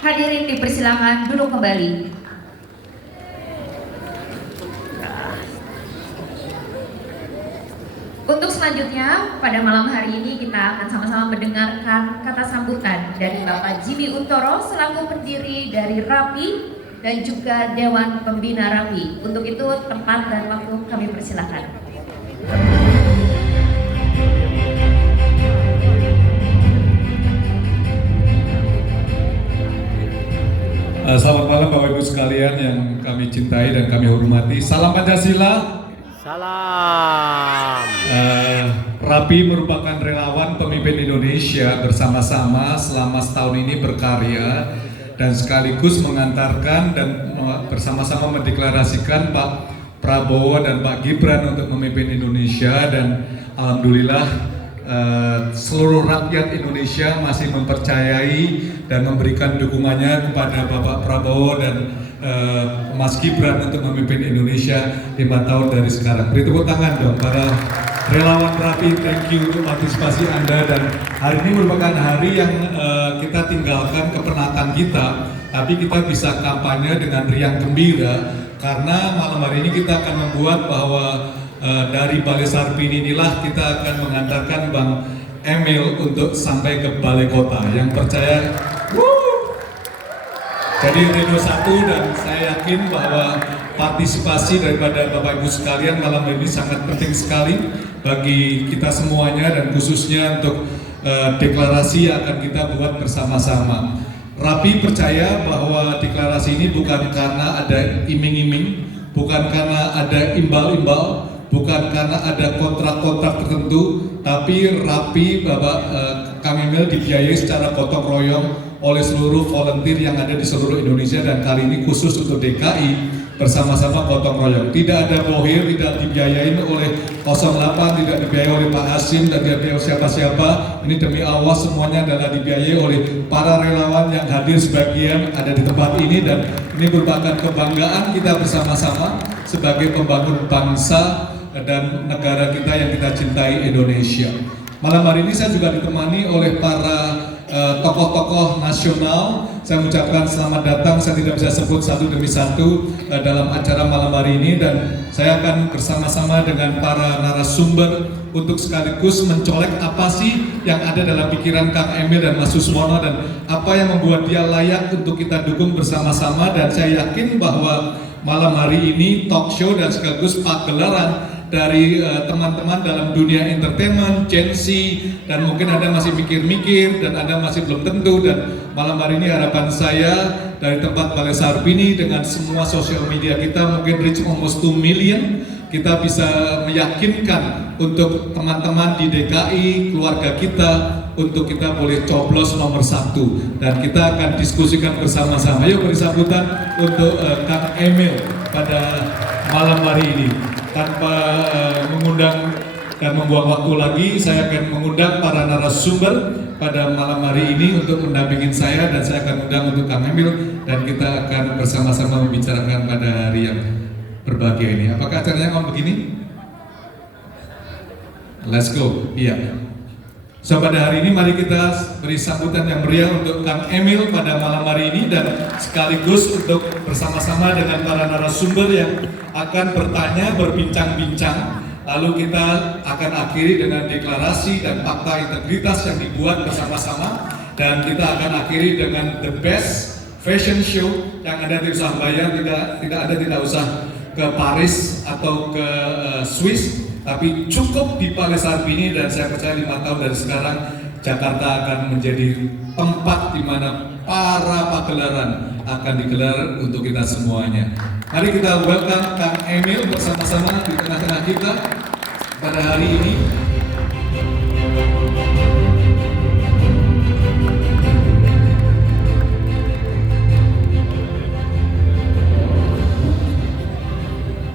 Hadirin dipersilakan duduk kembali. Untuk selanjutnya, pada malam hari ini kita akan sama-sama mendengarkan kata sambutan dari Bapak Jimmy Untoro selaku pendiri dari RAPI dan juga Dewan Pembina RAPI. Untuk itu, tempat dan waktu kami persilakan. Selamat malam Bapak Ibu sekalian yang kami cintai dan kami hormati. Salam Pancasila. Salam. RAPI merupakan relawan pemimpin Indonesia bersama-sama selama setahun ini berkarya dan sekaligus mengantarkan dan bersama-sama mendeklarasikan Pak Prabowo dan Pak Gibran untuk memimpin Indonesia, dan alhamdulillah seluruh rakyat Indonesia masih mempercayai dan memberikan dukungannya kepada Bapak Prabowo dan Mas Gibran untuk memimpin Indonesia 5 tahun dari sekarang. Beri tepuk tangan dong para relawan RAPI, thank you untuk partisipasi Anda. Dan hari ini merupakan hari yang kita tinggalkan kepenatan kita, tapi kita bisa kampanye dengan riang gembira karena malam hari ini kita akan membuat bahwa dari Balai Sarpini inilah kita akan mengantarkan Bang Emil untuk sampai ke Balai Kota. Yang percaya, jadi Redo 1, dan saya yakin bahwa partisipasi daripada Bapak Ibu sekalian malam ini sangat penting sekali bagi kita semuanya, dan khususnya untuk deklarasi yang akan kita buat bersama-sama. RAPI percaya bahwa deklarasi ini bukan karena ada iming-iming, bukan karena ada imbal-imbal, bukan karena ada kontrak-kontrak tertentu, tapi RAPI Bapak Kang Emil dibiayai secara gotong royong oleh seluruh volunteer yang ada di seluruh Indonesia, dan kali ini khusus untuk DKI bersama-sama gotong royong. Tidak ada bohir, tidak dibiayain oleh 08, tidak dibiayai oleh Pak Hasim, dan tidak dibiayai oleh siapa-siapa. Ini demi Allah semuanya adalah dibiayai oleh para relawan yang hadir sebagian ada di tempat ini, dan ini merupakan kebanggaan kita bersama-sama sebagai pembangun bangsa dan negara kita yang kita cintai, Indonesia. Malam hari ini saya juga ditemani oleh para tokoh-tokoh nasional. Saya mengucapkan selamat datang, saya tidak bisa sebut satu demi satu dalam acara malam hari ini, dan saya akan bersama-sama dengan para narasumber untuk sekaligus mencolek apa sih yang ada dalam pikiran Kang Emil dan Mas Suswono, dan apa yang membuat dia layak untuk kita dukung bersama-sama. Dan saya yakin bahwa malam hari ini talk show dan sekaligus pagelaran dari teman-teman dalam dunia entertainment, Gen Z, dan mungkin ada masih mikir-mikir dan ada masih belum tentu. Dan malam hari ini harapan saya dari tempat Balai Sarbini dengan semua sosial media kita mungkin reach almost 2 million, kita bisa meyakinkan untuk teman-teman di DKI, keluarga kita, untuk kita boleh coblos nomor 1, dan kita akan diskusikan bersama-sama. Yuk beri sambutan untuk Kang Emil pada malam hari ini. Tanpa mengundang dan membuang waktu lagi, saya akan mengundang para narasumber pada malam hari ini untuk mendampingi saya, dan saya akan undang untuk Kang Emil, dan kita akan bersama-sama membicarakan pada hari yang berbahagia ini. Apakah acaranya mau begini? Let's go. Iya. So pada hari ini mari kita beri sambutan yang meriah untuk Kang Emil pada malam hari ini, dan sekaligus untuk bersama-sama dengan para narasumber yang akan bertanya, berbincang-bincang. Lalu kita akan akhiri dengan deklarasi dan fakta integritas yang dibuat bersama-sama, dan kita akan akhiri dengan the best fashion show yang Anda tidak usah bayar, tidak usah ke Paris atau ke Swiss, tapi cukup di Balai Sarbini. Dan saya percaya 5 tahun dari sekarang Jakarta akan menjadi tempat di mana para pagelaran akan digelar untuk kita semuanya. Mari kita welcome Kang Emil bersama-sama di tengah-tengah kita pada hari ini.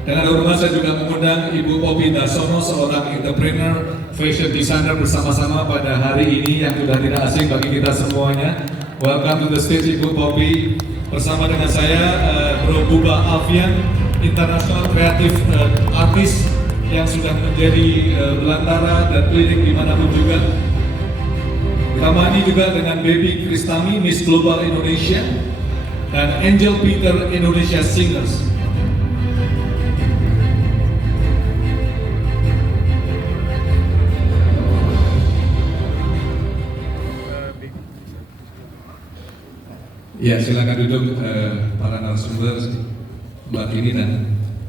Dengan hormat saya juga mengundang Ibu Poppy Dasono, seorang entrepreneur, fashion designer, bersama-sama pada hari ini yang sudah tidak asing bagi kita semuanya. Welcome to the stage Ibu Poppy. Bersama dengan saya Bro Buba Alfian, international creative artist yang sudah menjadi belantara dan klinik dimanapun juga. Ditemani juga dengan Baby Kristami, Miss Global Indonesia, dan Angel Peter Indonesia Singers. Ya, silakan duduk para narasumber Mbak Tini. Dan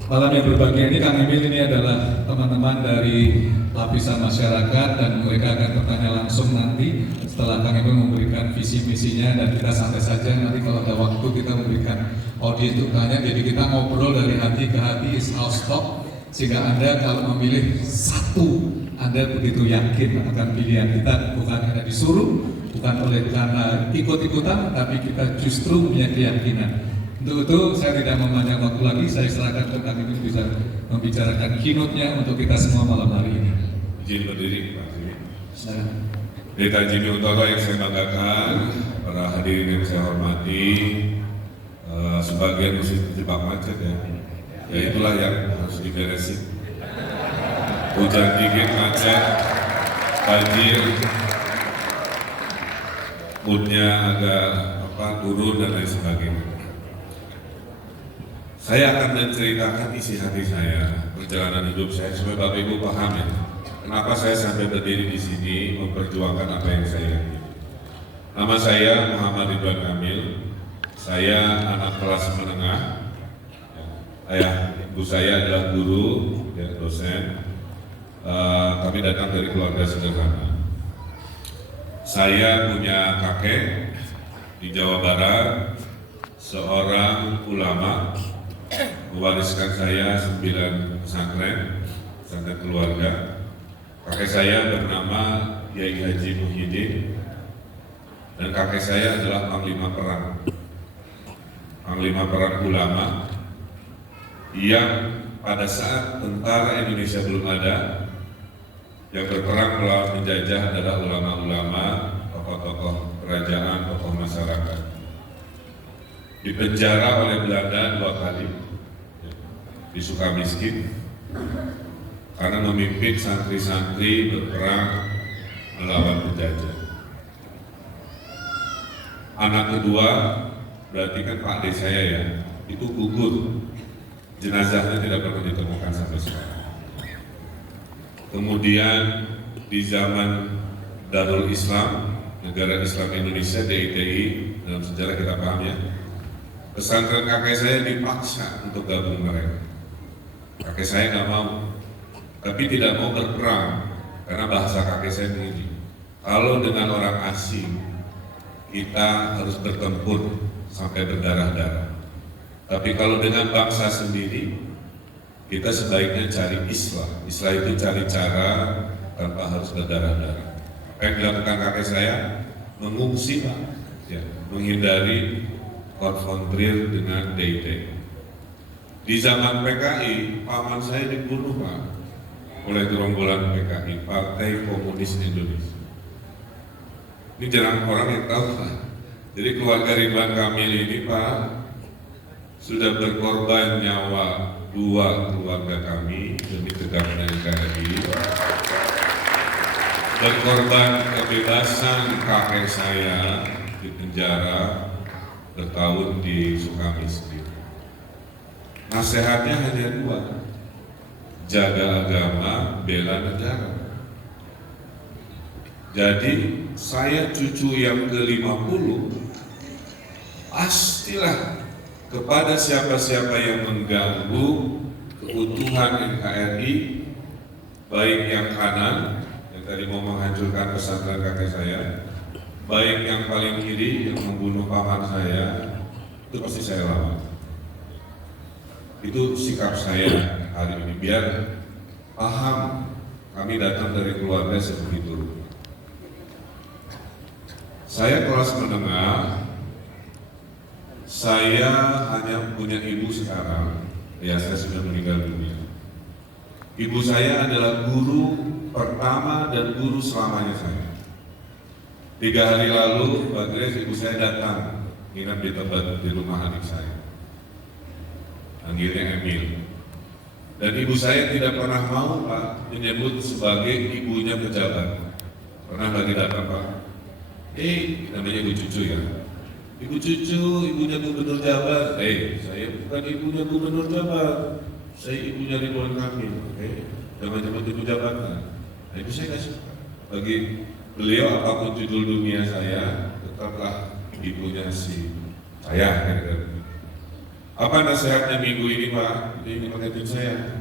malam yang berbahagia ini, Kang Emil ini adalah teman-teman dari lapisan masyarakat, dan mereka akan bertanya langsung nanti setelah Kang Emil memberikan visi misinya, dan kita santai saja nanti kalau ada waktu kita memberikan audiens untuk tanya. Jadi kita ngobrol dari hati ke hati, is all stop, sehingga Anda kalau memilih satu, Anda begitu yakin akan pilihan kita, bukan karena disuruh, bukan oleh karena ikut-ikutan, tapi kita justru punya keyakinan. Untuk itu saya tidak memanjang waktu lagi, saya serahkan ke Kang Emil bisa membicarakan keynote-nya untuk kita semua malam hari ini. Izin berdiri Pak Jimmy. Deta Jimmy Utono yang saya banggakan, para hadirin yang saya hormati, sebagian mesti terjebak macet ya. Ya itulah yang harus diberesin. Hujan dikit macet, banjir, moodnya agak turun dan lain sebagainya. Saya akan menceritakan isi hati saya, perjalanan hidup saya, supaya Bapak Ibu paham ya, kenapa saya sampai berdiri di sini memperjuangkan apa yang saya yakini. Nama saya Muhammad Ridwan Kamil, saya anak kelas menengah. Ayah ibu saya adalah guru, ya, dosen. Kami datang dari keluarga sederhana. Saya punya kakek di Jawa Barat, seorang ulama, mewariskan saya 9 pesantren keluarga. Kakek saya bernama Kiai Haji Muhyiddin, dan kakek saya adalah Panglima Perang ulama, yang pada saat tentara Indonesia belum ada, yang berperang melawan penjajah adalah ulama-ulama, tokoh-tokoh kerajaan, tokoh masyarakat. Dipenjara oleh Belanda 2 kali di Sukamiskin karena memimpin santri-santri berperang melawan penjajah. Anak kedua, berarti kan Pak D saya ya, itu gugur, jenazahnya tidak pernah ditemukan sampai sekarang. Kemudian di zaman Darul Islam, Negara Islam Indonesia, DITI, dalam sejarah kita paham ya, pesantren kakek saya dipaksa untuk gabung mereka. Kakek saya nggak mau, tapi tidak mau berperang karena bahasa kakek saya begini. Kalau dengan orang asing kita harus bertempur sampai berdarah-darah. Tapi kalau dengan bangsa sendiri kita sebaiknya cari islah. Islah itu cari cara tanpa harus berdarah-darah. Apa yang dilakukan kakek saya? Mengungsi, Pak. Ya, menghindari konfrontir dengan DIT. Di zaman PKI, paman saya dibunuh, Pak, oleh gerombolan PKI, Partai Komunis Indonesia. Ini jarang orang yang tahu, Pak. Jadi keluarga Ridwan Kamil ini, Pak, sudah berkorban nyawa 2 keluarga kami demi tegaknya NKRI, berkorban kebebasan kakek saya di penjara bertahun di Sukamiskin. Nasihatnya hanya 2, jaga agama, bela negara. Jadi saya cucu yang ke-50, pastilah kepada siapa-siapa yang mengganggu keutuhan NKRI, baik yang kanan yang tadi mau menghancurkan pesantren kakek saya, baik yang paling kiri yang membunuh paman saya, itu pasti saya lawan. Itu sikap saya hari ini, biar paham kami datang dari keluarga seperti itu. Saya kelas menengah, saya hanya punya ibu sekarang, ya saya sudah meninggal dunia. Ibu saya adalah guru pertama dan guru selamanya saya. 3 hari lalu, Mbak Grace, ibu saya datang nginap di tempat di rumah adik saya. Panggilnya Emil. Dan ibu saya tidak pernah mau, Pak, menyebut sebagai ibunya pejabat. Pernah lagi datang, Pak. Namanya ibu cucu ya. Ibu cucu, ibunya gubernur Jabar. Saya bukan ibunya gubernur Jabar. Saya ibunya Ridwan Kamil. Jangan-jangan ibu jabatan. Nah, itu saya kasih. Bagi beliau apapun judul dunia saya, tetaplah ibunya si saya. Apa nasihatnya minggu ini, Pak? Ini pakai tim saya.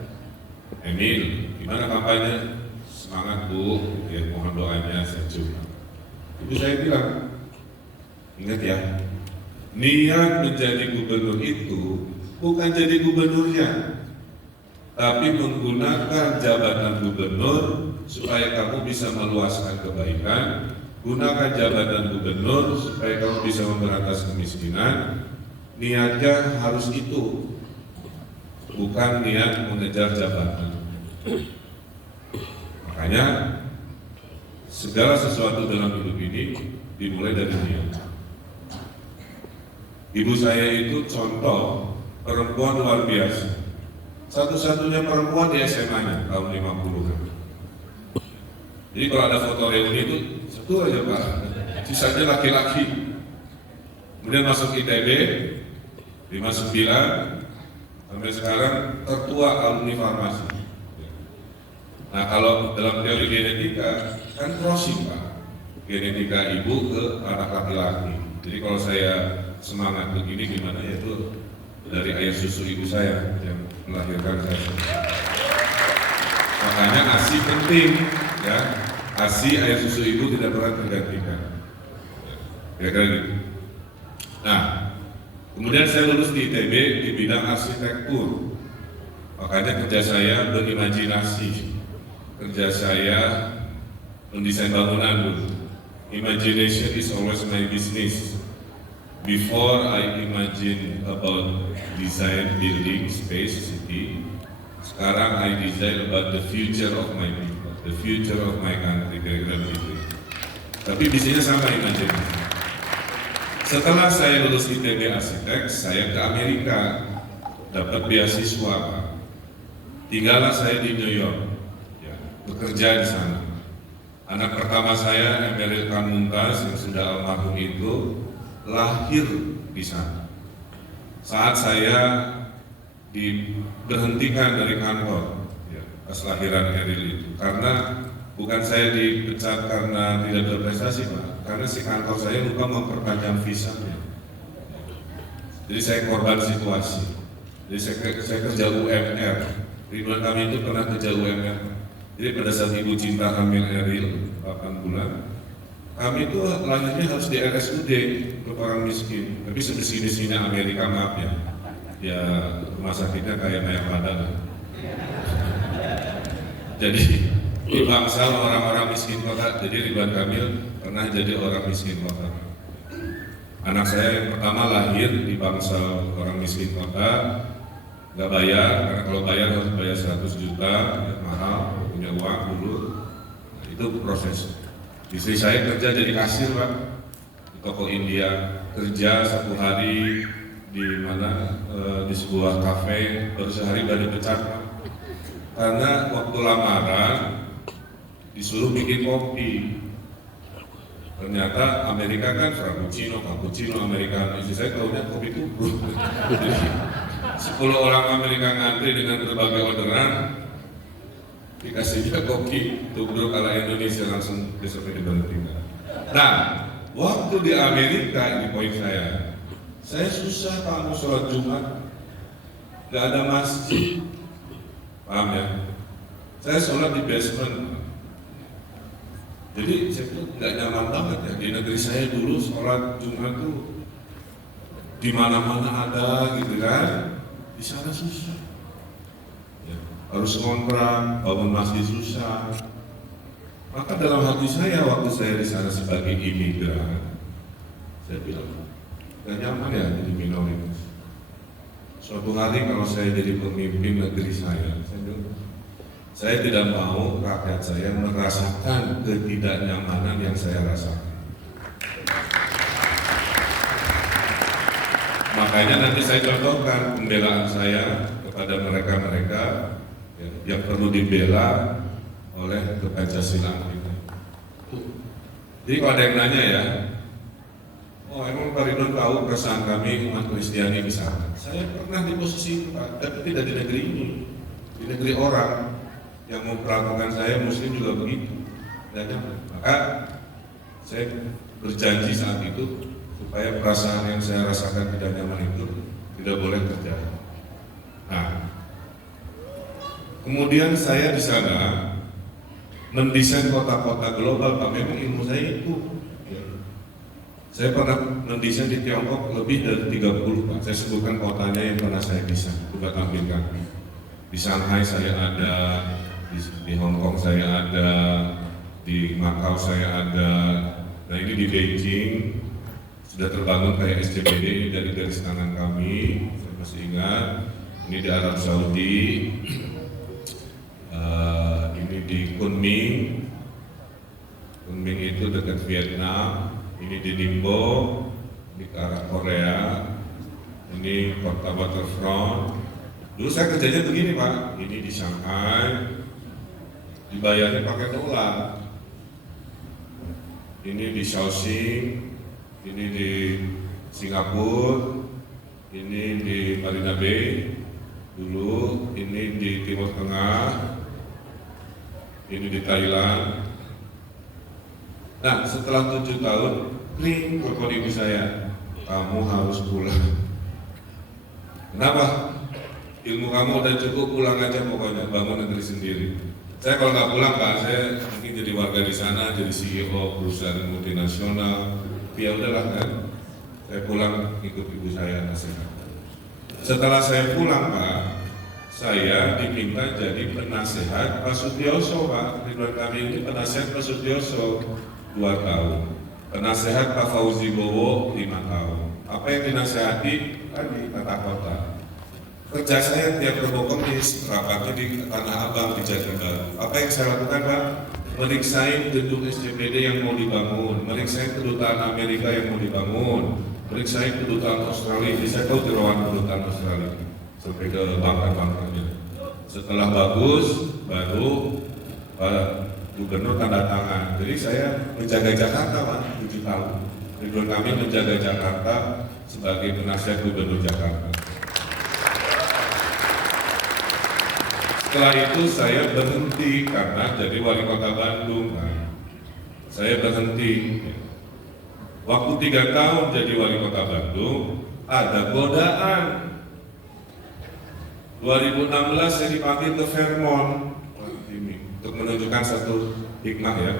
Emil, gimana kampanye? Semangat, Bu. Ya, mohon doanya saya coba. Ibu saya bilang, ingat ya, niat menjadi gubernur itu bukan jadi gubernurnya, tapi menggunakan jabatan gubernur supaya kamu bisa meluaskan kebaikan. Gunakan jabatan gubernur supaya kamu bisa memberantas kemiskinan. Niatnya harus itu, bukan niat mengejar jabatan. Makanya segala sesuatu dalam hidup ini dimulai dari niat. Ibu saya itu contoh perempuan luar biasa. Satu-satunya perempuan di SMA-nya tahun 50-an. Jadi kalau ada foto reuni itu satu aja, Pak, sisanya laki-laki. Kemudian masuk ITB 59, sampai sekarang tertua alumni farmasi. Nah, kalau dalam teori genetika kan crossing, Pak, genetika ibu ke anak laki-laki. Jadi kalau saya semangat begini gimana ya, itu dari air susu ibu saya yang melahirkan saya. Makanya ASI penting, ya. ASI air susu ibu tidak pernah tergantikan. Kira-kira gitu. Nah, kemudian saya lulus di ITB di bidang arsitektur. Makanya kerja saya berimajinasi. Kerja saya mendesain bangunan dulu. Imagination is always my business. Before I imagine about design building, space, city, sekarang I design about the future of my people, the future of my country, kira-kira begitu. Tapi bisnisnya sama imajinasi. Setelah saya lulus ITB arsitek, saya ke Amerika, dapat beasiswa. Tinggallah saya di New York, ya, bekerja di sana. Anak pertama saya, Emeril Khan Mumtaz, yang sudah almarhum itu, lahir di sana. Saat saya diberhentikan dari kantor, ya, pas lahiran Eril itu, karena bukan saya dipecat karena tidak berprestasi, Pak, karena si kantor saya lupa memperpanjang visanya. Jadi saya korban situasi. Jadi saya kerja UMR, Ridwan Kamil itu pernah kerja UMR. Jadi pada saat ibu cinta hamil Eril 8 bulan, kami itu lahirnya harus di RSUD untuk orang miskin. Tapi sebesar-besarnya Amerika, maaf ya, ya rumah sakitnya kayak Padang. Jadi di bangsa orang-orang miskin kota. Jadi Ridwan Kamil pernah jadi orang miskin kota. Anak saya yang pertama lahir di bangsa orang miskin kota, nggak bayar, karena kalau bayar harus bayar 100 juta, ya mahal, punya uang dulu. Nah, itu proses. Istri saya kerja jadi kasir Pak, di toko India, kerja 1 hari di mana di sebuah kafe, baru sehari baru dipecat Pak. Karena waktu lamaran disuruh bikin kopi. Ternyata Amerika kan frappuccino, cappuccino, americano. Istri saya tahunya kopi tubruk. Jadi 10 orang Amerika ngantri dengan berbagai orderan, dikasihnya kopi tubruk ala Indonesia, langsung besoknya diberhentikan. Nah, waktu di Amerika, ini poin saya susah Pak mau sholat Jumat, gak ada masjid, paham ya? Saya sholat di basement. Jadi saya tuh nggak nyaman banget ya, di negeri saya dulu sholat Jumat tuh di mana-mana ada gitu kan, di sana susah. Ya, harus ngontrak, bangun masjid susah. Maka dalam hati saya waktu saya di sana sebagai imigran, saya bilang nggak nyaman ya jadi minoritas. Suatu hari kalau saya jadi pemimpin negeri saya bilang, saya tidak mau rakyat saya merasakan ketidaknyamanan yang saya rasakan. Makanya nanti saya contohkan pembelaan saya kepada mereka-mereka yang perlu dibela oleh kepancasilaan kita. Jadi kalau ada yang nanya ya, oh emang Pak Ridwan tahu perasaan kami umat Kristiani di sana? Saya pernah di posisi itu Pak, tapi tidak di negeri ini, di negeri orang. Yang memperlakukan saya Muslim juga begitu. Dan maka saya berjanji saat itu supaya perasaan yang saya rasakan tidak nyaman itu tidak boleh terjadi. Nah, kemudian saya di sana mendesain kota-kota global Pak. Memang ilmu saya itu. Saya pernah mendesain di Tiongkok lebih dari 30 Pak. Saya sebutkan kotanya yang pernah saya desain, coba tampilkan. Di Shanghai saya ada, di Hong Kong saya ada, di Macau saya ada. Nah ini di Beijing sudah terbangun kayak SCBD dari garis tangan kami, saya masih ingat. Ini di Arab Saudi, ini di Kunming. Kunming itu dekat Vietnam. Ini di Ningbo, ini ke arah Korea. Ini kota waterfront. Dulu saya kerjanya begini Pak, ini di Shanghai, dibayarnya pakai dolar. Ini di Shaoxing, ini di Singapura, ini di Marina Bay, dulu ini di Timur Tengah, ini di Thailand. Nah setelah 7 tahun, kling telepon ibu saya, kamu harus pulang. Kenapa? Ilmu kamu udah cukup, pulang aja pokoknya, bangun negeri sendiri. Saya kalau nggak pulang Pak, saya mungkin jadi warga di sana, jadi CEO perusahaan multinasional. Ya udahlah kan, saya pulang ikut ibu saya nasihat. Setelah saya pulang Pak, saya diminta jadi penasehat Pak Sutioso Pak. Ridwan Kamil ini penasehat Pak Sutioso 2 tahun, penasehat Pak Fauzi Bowo 5 tahun. Apa yang dinasehati tadi tata kota. Kerja saya tiap Rebo Kemis, rapatnya di Tanah Abang, di Jatibaru. Apa yang saya lakukan Pak? Meriksain gedung SCBD yang mau dibangun, meriksain kedutaan Amerika yang mau dibangun, meriksain kedutaan Australia. Jadi saya tahu jeroan kedutaan Australia sampai ke bangka-bangkanya. Setelah bagus, baru Pak Gubernur tanda tangan. Jadi saya menjaga Jakarta Pak, 7 tahun. Ridwan Kamil menjaga Jakarta sebagai penasihat Gubernur Jakarta. Setelah itu saya berhenti karena jadi wali kota Bandung. Saya berhenti. Waktu 3 tahun jadi wali kota Bandung, ada godaan. 2016 saya dipanggil ke Vermont ini untuk menunjukkan satu hikmah ya.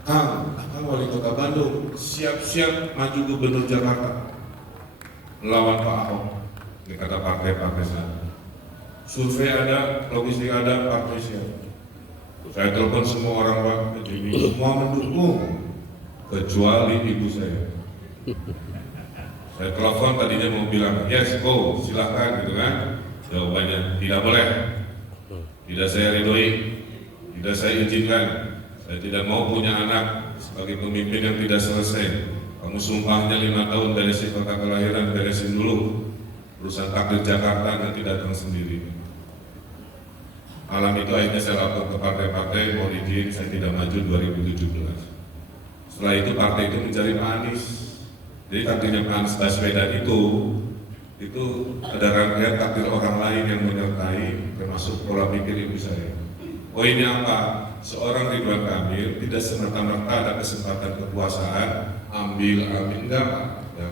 Kang wali kota Bandung siap-siap maju gubernur Jakarta melawan Pak Ahok. Ini kata partai-partai saya. Survei ada, logistik ada, partai siap. Saya telepon semua orang Pak, ini semua mendukung kecuali ibu saya. Saya telepon tadinya mau bilang yes go silahkan gitu kan. Jawabannya tidak boleh, tidak saya ridhoi, tidak saya izinkan. Saya tidak mau punya anak sebagai pemimpin yang tidak selesai. Kamu sumpahnya 5 tahun dari kota kelahiran, beresin dulu urusan takdir Jakarta nanti datang sendiri. Malam itu akhirnya saya lapor ke partai-partai, mau izin saya tidak maju 2017. Setelah itu partai itu mencari Pak Anies. Jadi takdirnya Pak Anies Baswedan itu ada rangkaian takdir orang lain yang menyertai, termasuk pola pikir ibu saya. Poinnya apa? Seorang Ridwan Kamil tidak semerta-merta ada kesempatan kekuasaan, ambil enggak. Ya.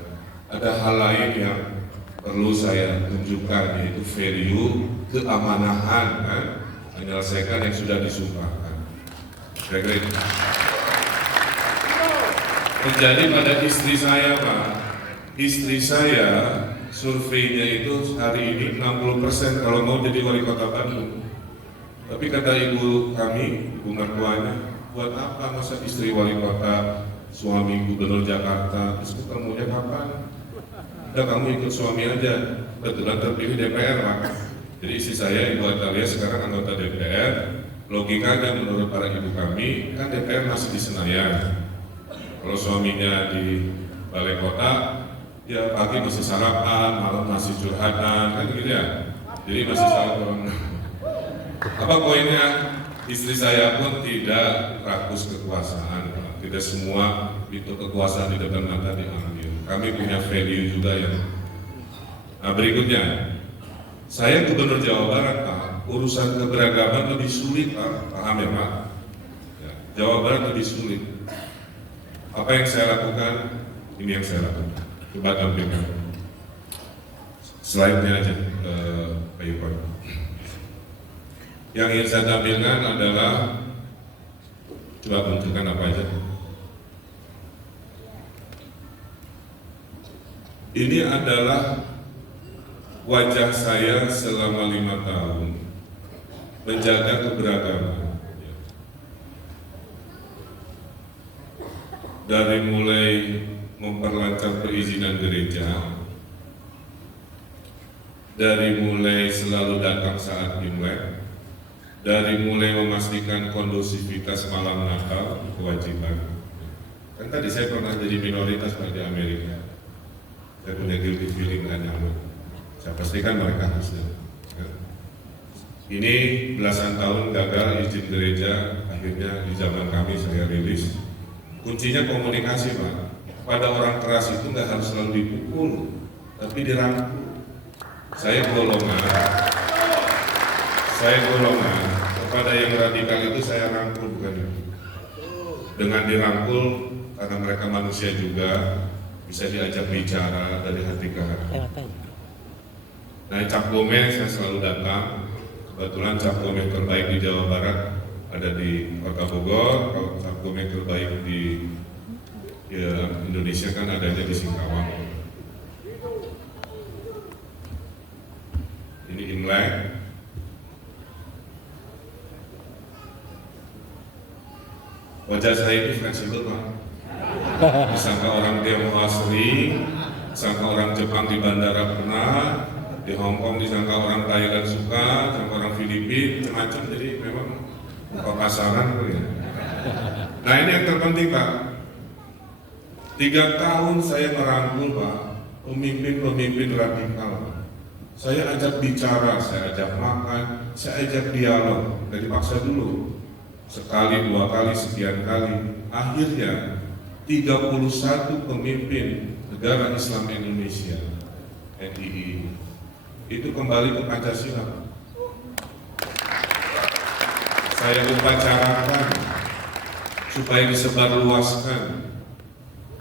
Ada hal lain yang perlu saya tunjukkan, yaitu value, keamanahan, kan? Menyelesaikan yang sudah disumpahkan. Kira-kira itu. Terjadi pada istri saya, Pak. Istri saya surveinya itu hari ini 60% kalau mau jadi wali kota Bandung. Tapi kata ibu kami, ibu mertuanya, buat apa masa istri wali kota, suami gubernur Jakarta, terus ketemunya kapan? Udah kamu ikut suami aja, betulan terpilih DPR Pak. Jadi istri saya, Ibu Atalia sekarang anggota DPR. Logikanya menurut para ibu kami, kan DPR masih di Senayan. Kalau suaminya di balai kota, ya pagi masih sarapan, malam masih curhatan, kan gitu ya. Jadi masih sarapan. Apa poinnya? Istri saya pun tidak rakus kekuasaan, tidak semua itu kekuasaan di depan mata diambil. Kami punya value juga yang. Nah berikutnya, saya gubernur Jawa Barat Pak, urusan keberagaman lebih sulit Pak, paham ya Pak? Ya, Jawa Barat lebih sulit. Apa yang saya lakukan? Ini yang saya lakukan. Coba tampilkan slide-nya aja, Pak Yukon. Yang ingin saya tampilkan adalah, coba tunjukkan apa aja. Ini adalah wajah saya selama 5 tahun menjaga keberagaman. Dari mulai memperlancar perizinan gereja, dari mulai selalu datang saat Imlek, dari mulai memastikan kondusivitas malam Natal, kewajiban. Kan tadi saya pernah jadi minoritas di Amerika. Saya punya guilty feeling dan nyaman. Saya pastikan mereka harus. Ini belasan tahun gagal izin gereja, akhirnya di zaman kami saya rilis. Kuncinya komunikasi Pak. Pada orang keras itu nggak harus selalu dipukul, tapi dirangkul. Saya golongan. Kepada yang radikal itu saya rangkul bukan itu. Dengan dirangkul karena mereka manusia juga bisa diajak bicara dari hati ke hati. Nah Cap Gomez saya selalu datang. Kebetulan Cap Gomez terbaik di Jawa Barat ada di Kota Bogor. Kalau Cap Gomez terbaik di Indonesia kan adanya di Singkawang. Ini Imlek. Wajah saya ini fleksibel Pak. Disangka orang Tionghoa sering, disangka orang Jepang di bandara pernah, di Hong Kong disangka orang Thailand suka, disangka orang Filipina, macam-macam. Jadi memang buka pasaran ya. Nah ini yang terpenting Pak. 3 tahun saya merangkul Pak, pemimpin-pemimpin radikal. Saya ajak bicara, saya ajak makan, saya ajak dialog, dari paksa dulu. Sekali, 2 kali, sekian kali. Akhirnya 31 pemimpin negara Islam Indonesia, NII, itu kembali ke Pancasila. Saya upacarakan supaya disebarluaskan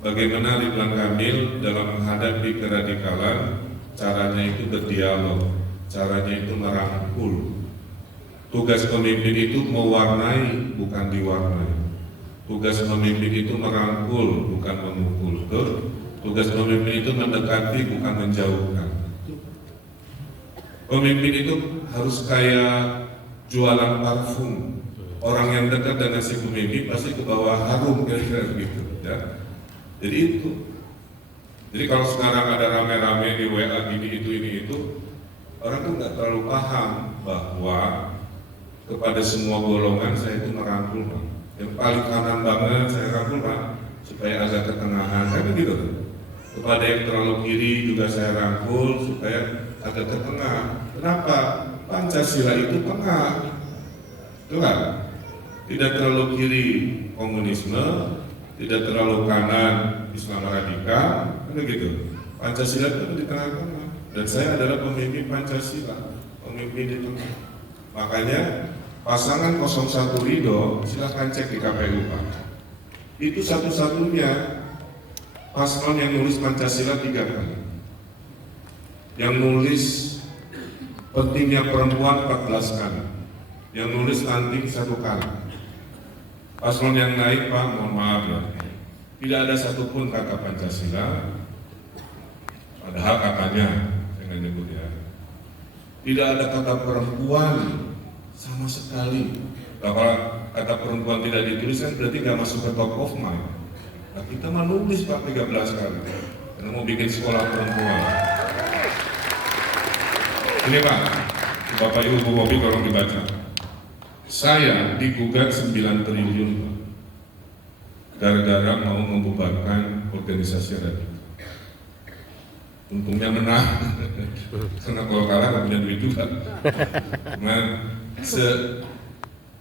bagaimana Ridwan Kamil dalam menghadapi keradikalan, caranya itu berdialog. caranya itu merangkul. Tugas pemimpin itu mewarnai, bukan diwarnai. Tugas pemimpin itu merangkul, bukan memukul. Tugas pemimpin itu mendekati, bukan menjauhkan. Pemimpin itu harus kayak jualan parfum. Orang yang dekat dengan si pemimpin pasti ke bawah harum, kira-kira gitu. Ya. Jadi itu. Jadi kalau sekarang ada rame-rame di WA gini itu, orang tuh nggak terlalu paham bahwa kepada semua golongan saya itu merangkul, Pak. Yang paling kanan banget saya rangkul, Pak, supaya agak ketengahan, kan gitu. Kepada yang terlalu kiri juga saya rangkul supaya agak ke tengah. Kenapa? Pancasila itu tengah, betul kan? Tidak terlalu kiri komunisme, tidak terlalu kanan Islam radikal, kan gitu. Pancasila itu di tengah-tengah. Dan saya adalah pemimpin Pancasila, pemimpin di tengah. Makanya pasangan 01 Ridho, silahkan cek di KPU, Pak. Itu satu-satunya paslon yang nulis Pancasila 3 kali. Yang nulis pentingnya perempuan 14 kali. Yang nulis stunting 1 kali. Paslon yang naik, Pak, mohon maaf ya, tidak ada satupun kata Pancasila. Padahal katanya, saya nggak nyebut ya, tidak ada kata perempuan sama sekali. Kalau kata perempuan tidak dituliskan berarti nggak masuk ke top of mind. Nah, kita menulis, Pak, 13 kali karena mau bikin sekolah perempuan. Ini, Pak, Bapak Ibu Bu Bobi tolong dibaca. Saya digugat 9 triliun, Pak, gara-gara mau membubarkan organisasi radikal. Untungnya menang, karena kalau kalah nggak punya duit juga. Nah,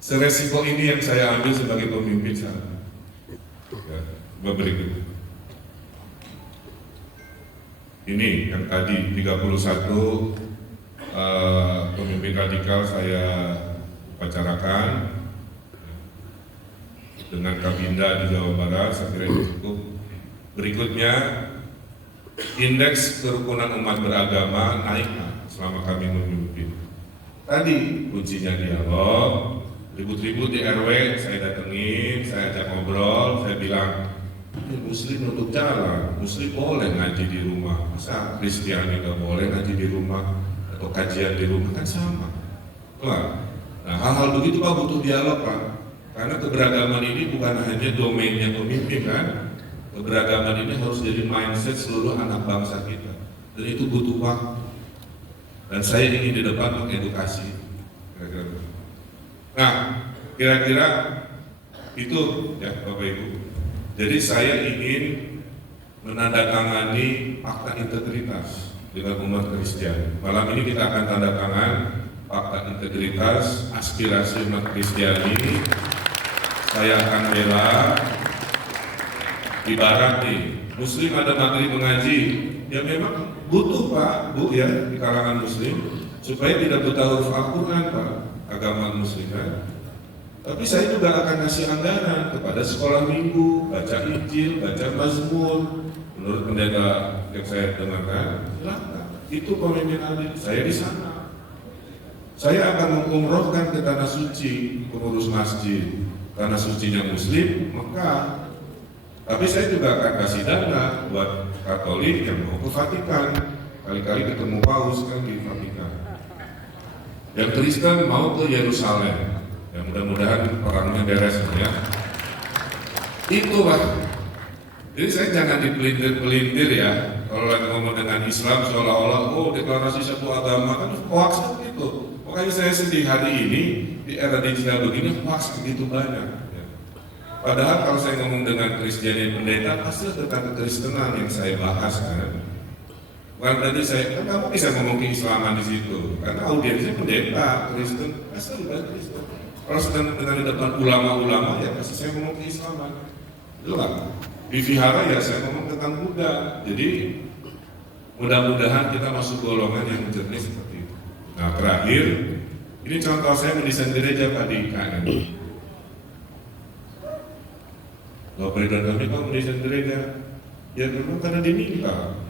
seresiko ini yang saya ambil sebagai pemimpin saya. Ya, berikut. Ini yang tadi 31 pemimpin radikal saya bicarakan dengan Kabinda di Jawa Barat, saya kira itu cukup. Berikutnya, indeks kerukunan umat beragama naik selama kami memimpin. Tadi kuncinya dialog, ribut-ribut di RW, saya datengin, saya ajak ngobrol, saya bilang, Muslim untuk jalan, Muslim boleh ngaji di rumah, masa Kristiani nggak boleh ngaji di rumah atau kajian di rumah, kan sama. Nah, hal-hal begitu, Pak, butuh dialog, Pak, karena keberagaman ini bukan hanya domainnya pemimpin, kan? Keberagaman ini harus jadi mindset seluruh anak bangsa kita, dan itu butuh waktu. Dan saya ingin di depan mengedukasi. Nah, kira-kira itu ya Bapak Ibu. Jadi saya ingin menandatangani fakta integritas dengan umat Kristiani. Malam ini kita akan tanda tangan fakta integritas aspirasi umat Kristiani. Saya akan bela. Ibarat nih, Muslim ada materi mengaji, ya memang butuh, Pak, Bu, ya, di kalangan Muslim supaya tidak buta huruf Al-Quran, Pak, agama Muslim, kan? Tapi saya juga akan kasih anggaran kepada sekolah minggu, baca Injil, baca Mazmur. Menurut pendeta yang saya dengarkan, silakan. Itu pemimpin adik saya di sana. Saya akan mengumrohkan ke tanah suci, pengurus masjid, tanah sucinya Muslim, Mekah. Tapi saya juga akan kasih dana buat Katolik yang mau ke Vatikan. Kali-kali ketemu Paus kan di Vatikan. Yang Kristen mau ke Yerusalem. Ya, mudah-mudahan perangnya beres ya. Itu, Pak. Jadi saya jangan dipelintir-pelintir ya. Kalau lagi ngomong dengan Islam seolah-olah deklarasi satu agama, kan hoax gitu. Makanya saya sedih hari ini di era digital begini hoax begitu banyak. Padahal kalau saya ngomong dengan Kristiani pendeta, pasti tentang kekristenan yang saya bahas, kan. Bukan berarti saya, kan kamu bisa ngomong keislaman di situ, karena audiensnya pendeta, Kristen, pasti juga Kristen. Kalau sedang dengan di depan ulama-ulama, ya pasti saya ngomong keislaman. Jelas. Di vihara ya saya ngomong tentang Buddha. Jadi mudah-mudahan kita masuk golongan yang jernih seperti itu. Nah, terakhir, ini contoh saya mendesain gereja Pak di IKN. Bapak dan kami kalau mendesain gereja, ya memang karena diminta.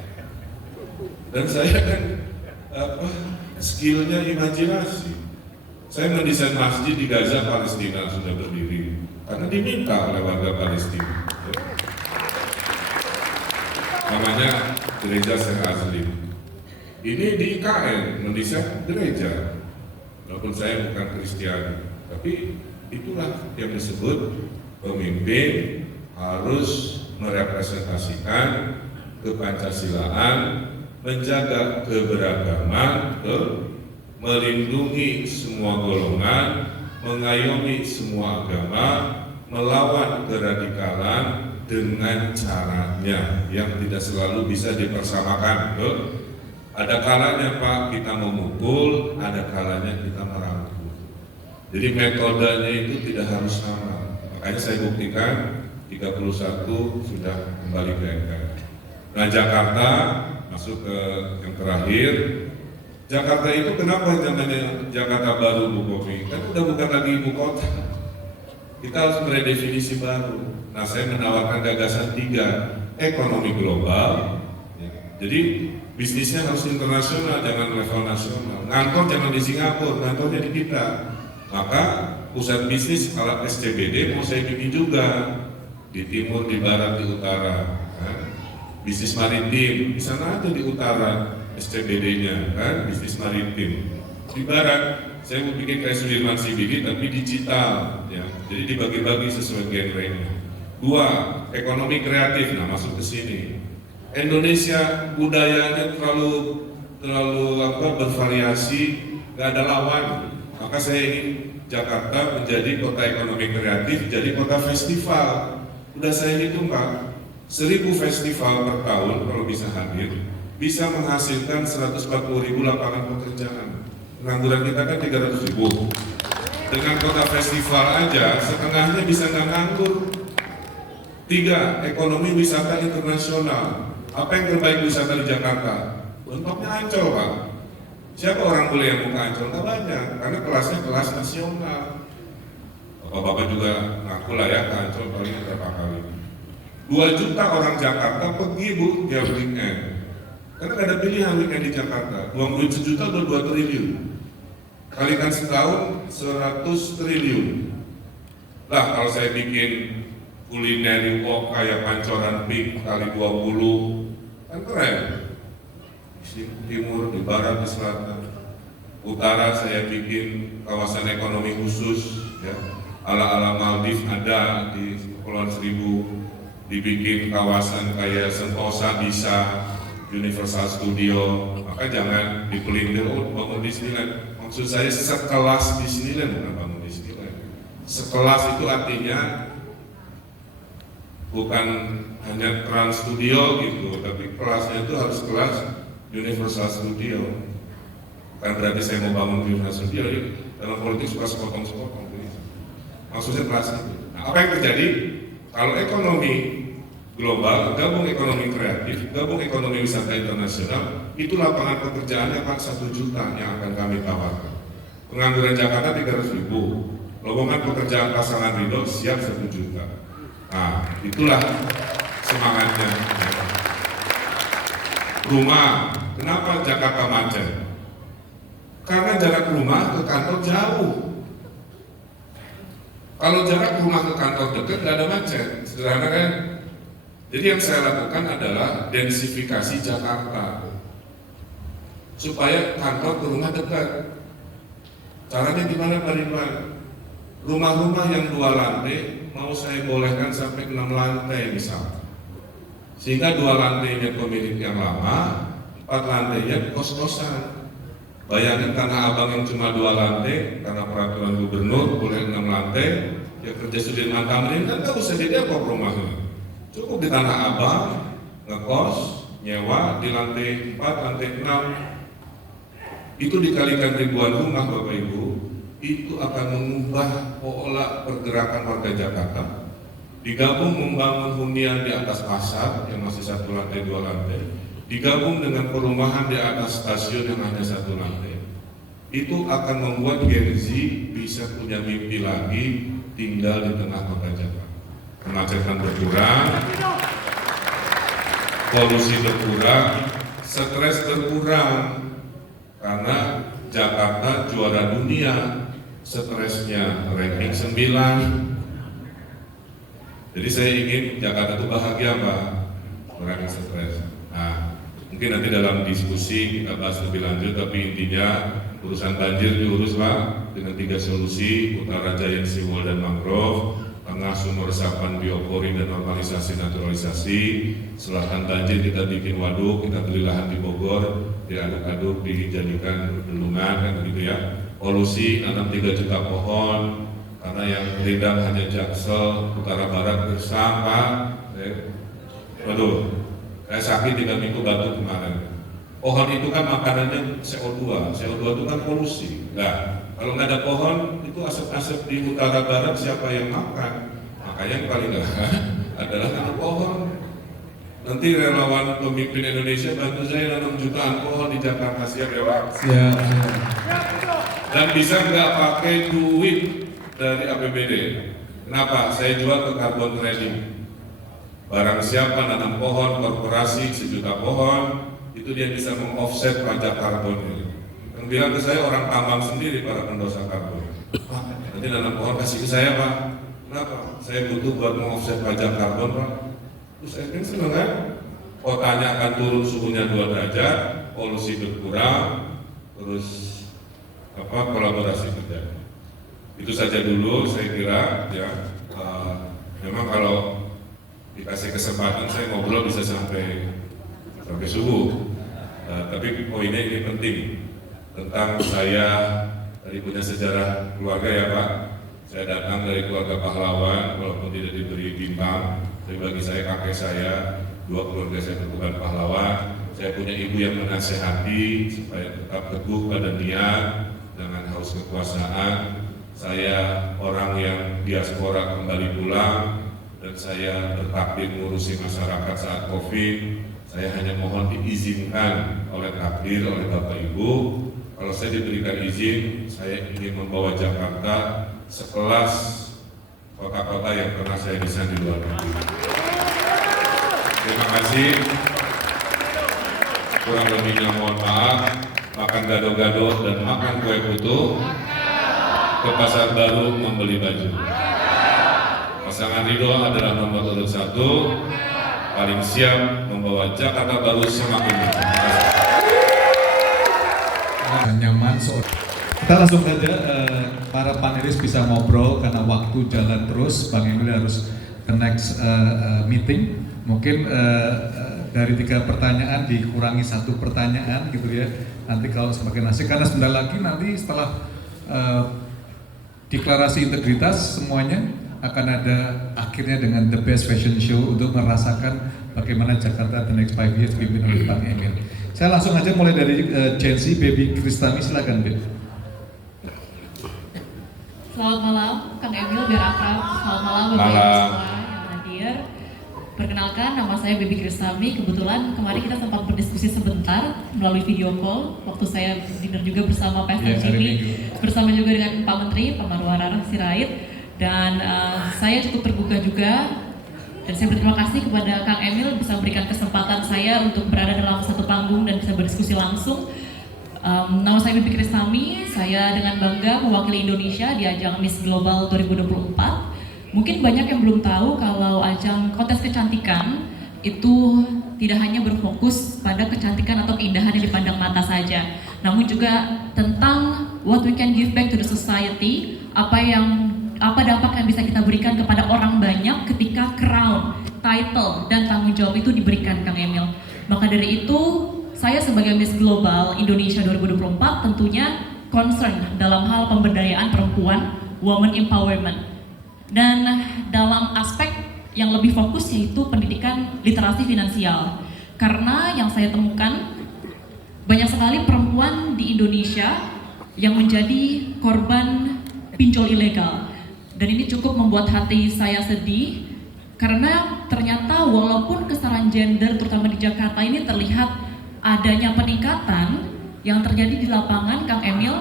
Dan saya kan skillnya imajinasi. Saya mendesain masjid di Gaza, Palestina sudah berdiri karena diminta oleh warga Palestina. Namanya Gereja Syekh Azlim. Ini di IKN mendesain gereja, walaupun saya bukan Kristiani, tapi itulah yang disebut pemimpin harus merepresentasikan kepancasilaan, menjaga keberagaman, melindungi semua golongan, mengayomi semua agama, melawan keradikalan dengan caranya yang tidak selalu bisa dipersamakan. Ada kalanya Pak kita memukul, ada kalanya kita merangkul. Jadi metodenya itu tidak harus sama. Makanya saya buktikan 31 sudah kembali ke MKR. Nah Jakarta masuk ke yang terakhir. Jakarta itu kenapa namanya Jakarta Baru Bu Kofi? Kan udah bukan lagi ibu kota. Kita harus meredefinisi baru. Nah saya menawarkan gagasan 3, ekonomi global. Jadi bisnisnya harus internasional, jangan level nasional. Ngantor jangan di Singapura, ngantornya di kita. Maka pusat bisnis ala SCBD mau saya bikin juga di timur, di barat, di utara. Bisnis maritim di sana aja di utara SCBD-nya kan, bisnis maritim. Di barat saya mau bikin kayak Sudirman CBD tapi digital ya. Jadi dibagi-bagi sesuai genre-nya. 2, ekonomi kreatif. Nah, masuk ke sini. Indonesia budayanya terlalu bervariasi, nggak ada lawan. Maka saya ingin Jakarta menjadi kota ekonomi kreatif, jadi kota festival. Udah saya hitung Pak, 1000 festival per tahun kalau bisa hadir, bisa menghasilkan 140.000 lapangan pekerjaan. Pengangguran kita kan 300.000. Dengan kota festival aja, setengahnya bisa nggak nganggur. 3, ekonomi wisata internasional. Apa yang terbaik wisata di Jakarta? Untungnya Ancol Pak. Siapa orang bule yang mau ke Ancol? Nggak banyak, karena kelasnya kelas nasional. Bapak-bapak juga ngaku lah ya, ke Ancol paling berapa kali. 2 juta orang Jakarta pergi Bu tiap weekend. Karena nggak ada pilihan weekend di Jakarta. Uang duit 1 juta udah 2 triliun. Kalikan setahun 100 triliun. Lah kalau saya bikin kulineri walk kayak Pancoran Peak kali 20, kan keren. Di timur, di barat, di selatan, utara saya bikin kawasan ekonomi khusus, ya. Ala-ala Maldives ada di Kepulauan Seribu, dibikin kawasan kayak Sentosa bisa, Universal Studio. Maka jangan dipelintir, oh bangun Disneyland. Maksud saya sekelas Disneyland, bukan bangun Disneyland. Sekelas itu artinya bukan hanya Trans Studio gitu, tapi kelasnya itu harus kelas Universal Studio. Bukan berarti saya mau bangun Universal Studio, dalam politik suka sepotong-sepotong. Maksudnya kelas itu. Nah, apa yang terjadi? Kalau ekonomi global, gabung ekonomi kreatif, gabung ekonomi wisata internasional, itu lapangan pekerjaannya Pak 1 juta yang akan kami tawarkan. Pengangguran Jakarta 300.000, lowongan pekerjaan pasangan Ridho siap 1 juta. Nah, itulah semangatnya. Rumah, kenapa Jakarta macet? Karena jarak rumah ke kantor jauh. Kalau jarak rumah ke kantor dekat nggak ada macet, sederhana kan? Jadi yang saya lakukan adalah densifikasi Jakarta supaya kantor ke rumah dekat. Caranya gimana Pak Ridwan? Rumah-rumah yang 2 lantai mau saya bolehkan sampai 6 lantai misalnya, sehingga 2 lantainya pemilik yang lama, 4 lantainya kos-kosan. Bayangin Tanah Abang yang cuma 2 lantai, karena peraturan gubernur boleh 6 lantai, ya kerja Sudirman Tamrin kan nggak usah di Depok rumahnya, cukup di Tanah Abang, ngekos, nyewa di lantai 4, lantai 6, itu dikalikan ribuan rumah Bapak Ibu, itu akan mengubah pola pergerakan warga Jakarta. Digabung membangun hunian di atas pasar yang masih 1 lantai 2 lantai, digabung dengan perumahan di atas stasiun yang hanya 1 lantai, itu akan membuat Gen Z bisa punya mimpi lagi tinggal di tengah kota Jakarta. Kemacetan berkurang, polusi berkurang, stres berkurang, karena Jakarta juara dunia, stresnya ranking 9. Jadi saya ingin Jakarta itu bahagia Pak, mengurangi stres. Nah, mungkin nanti dalam diskusi kita bahas lebih lanjut, tapi intinya urusan banjir diurus Pak dengan 3 solusi: utara Giant Seawall dan mangrove, tengah sumur resapan biopori dan normalisasi naturalisasi, selatan banjir kita bikin waduk, kita beli lahan di Bogor, diaduk-aduk dijadikan bendungan kan begitu ya. Polusi nanam 3 juta pohon, karena yang rindang hanya Jaksel, utara barat bersama. Waduh, saya sakit 3 minggu batuk kemarin. Pohon itu kan makanannya CO2, CO2 itu kan polusi. Nah, kalau nggak ada pohon, itu asap-asap di utara barat siapa yang makan? Makanya yang paling adalah tanam pohon. Nanti relawan pemimpin Indonesia bantu saya nanam jutaan pohon di Jakarta, siap ya Pak? Siap. Dan bisa nggak pakai duit dari APBD? Kenapa? Saya jual ke carbon trading. Barang siapa nanam pohon, korporasi 1 juta pohon, itu dia bisa meng-offset pajak karbonnya. Yang bilang ke saya orang tambang sendiri para pendosa karbon. Pak, nanti nanam pohon kasih ke saya Pak. Kenapa? Saya butuh buat meng-offset pajak karbon Pak. Terus saya kan seneng kan? Kotanya akan turun suhunya 2 derajat, polusi berkurang, terus kolaborasi terjadi. Itu saja dulu saya kira ya. Memang kalau dikasih kesempatan saya ngobrol bisa sampai subuh. Tapi poinnya ini penting tentang saya tadi punya sejarah keluarga ya Pak. Saya datang dari keluarga pahlawan walaupun tidak diberi bintang, tapi bagi saya kakek saya, 2 keluarga saya bukan pahlawan. Saya punya ibu yang menasehati supaya tetap teguh pada niat, jangan haus kekuasaan. Saya orang yang diaspora kembali pulang dan saya bertakdir ngurusi masyarakat saat Covid. Saya hanya mohon diizinkan oleh takdir, oleh Bapak Ibu, kalau saya diberikan izin, saya ingin membawa Jakarta sekelas kota-kota yang pernah saya desain di luar negeri. Terima kasih. Kurang lebihnya mohon maaf. Makan gado-gado dan makan kue putu. Ke pasar baru membeli baju. Pasangan Ridho adalah nomor urut 1. Paling siap membawa Jakarta baru semakin Nyaman soal. Kita langsung saja para panelis bisa ngobrol karena waktu jalan terus. Bang Emil harus ke next meeting. Mungkin dari 3 pertanyaan dikurangi 1 pertanyaan gitu ya. Nanti kalau semakin asik karena sebentar lagi nanti setelah deklarasi integritas semuanya akan ada akhirnya dengan the best fashion show untuk merasakan bagaimana Jakarta the next 5 years dipimpin oleh Bang Emil. Saya langsung aja mulai dari Gen Z, Baby Kristami, silakan Beb. Selamat malam, Kang Emil, biar akrab. Selamat malam Bapak Ibu semua yang hadir. Perkenalkan, nama saya Baby Kristami. Kebetulan kemarin kita sempat berdiskusi sebentar melalui video call. Waktu saya dinner juga bersama Pak Jimmy, bersama juga dengan Pak Menteri, Pak Marwarar Sirait. Dan saya cukup terbuka juga dan saya berterima kasih kepada Kang Emil bisa memberikan kesempatan saya untuk berada dalam satu panggung dan bisa berdiskusi langsung. Nama saya Baby Kristami, saya dengan bangga mewakili Indonesia di ajang Miss Global 2024. Mungkin banyak yang belum tahu kalau ajang kontes kecantikan itu tidak hanya berfokus pada kecantikan atau keindahan yang dipandang mata saja, namun juga tentang what we can give back to the society, apa dampak yang bisa kita berikan kepada orang banyak ketika crown, title, dan tanggung jawab itu diberikan Kang Emil. Maka dari itu, saya sebagai Miss Global Indonesia 2024 tentunya concern dalam hal pemberdayaan perempuan, woman empowerment. Dan dalam aspek yang lebih fokus yaitu pendidikan literasi finansial. Karena yang saya temukan, banyak sekali perempuan di Indonesia yang menjadi korban pinjol ilegal. Dan ini cukup membuat hati saya sedih karena ternyata walaupun kesetaraan gender terutama di Jakarta ini terlihat adanya peningkatan yang terjadi di lapangan, Kang Emil,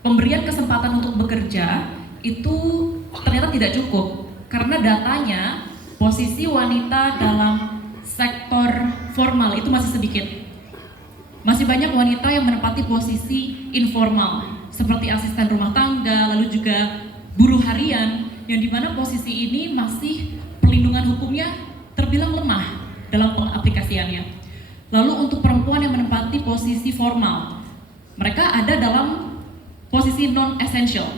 pemberian kesempatan untuk bekerja itu ternyata tidak cukup karena datanya posisi wanita dalam sektor formal itu masih sedikit. Masih banyak wanita yang menempati posisi informal, seperti asisten rumah tangga, lalu juga buruh harian, yang dimana posisi ini masih perlindungan hukumnya terbilang lemah dalam pengaplikasiannya. Lalu untuk perempuan yang menempati posisi formal, mereka ada dalam posisi non-essential,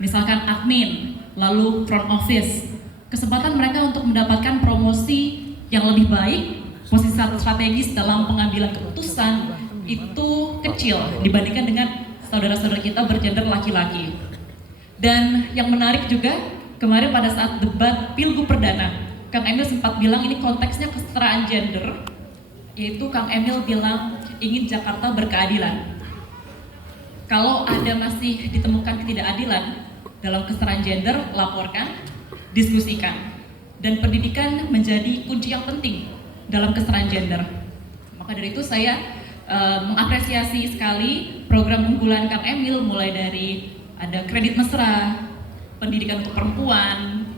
misalkan admin, lalu front office. Kesempatan mereka untuk mendapatkan promosi yang lebih baik, posisi strategis dalam pengambilan keputusan itu kecil dibandingkan dengan saudara-saudara kita bergender laki-laki. Dan yang menarik juga, kemarin pada saat debat Pilgub Perdana, Kang Emil sempat bilang ini konteksnya kesetaraan gender, yaitu Kang Emil bilang ingin Jakarta berkeadilan. Kalau ada masih ditemukan ketidakadilan dalam kesetaraan gender, laporkan, diskusikan. Dan pendidikan menjadi kunci yang penting dalam kesetaraan gender. Maka dari itu saya mengapresiasi sekali program unggulan Kang Emil, mulai dari ada kredit mesra, pendidikan untuk perempuan,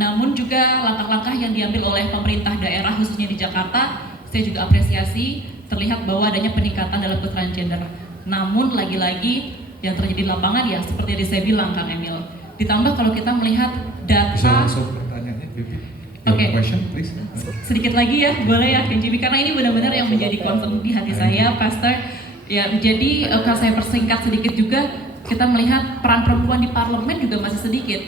namun juga langkah-langkah yang diambil oleh pemerintah daerah khususnya di Jakarta, saya juga apresiasi, terlihat bahwa adanya peningkatan dalam kesetaraan gender. Namun lagi-lagi yang terjadi di lapangan ya seperti yang saya bilang Kang Emil. Ditambah kalau kita melihat data. Bisa langsung pertanyaannya, Bibi? Oke. Question, please. Sedikit lagi ya, boleh ya Kang Jimmy, karena ini benar-benar yang menjadi concern di hati saya, Pastor. Ya, jadi kalau saya persingkat sedikit juga, kita melihat peran perempuan di parlemen juga masih sedikit.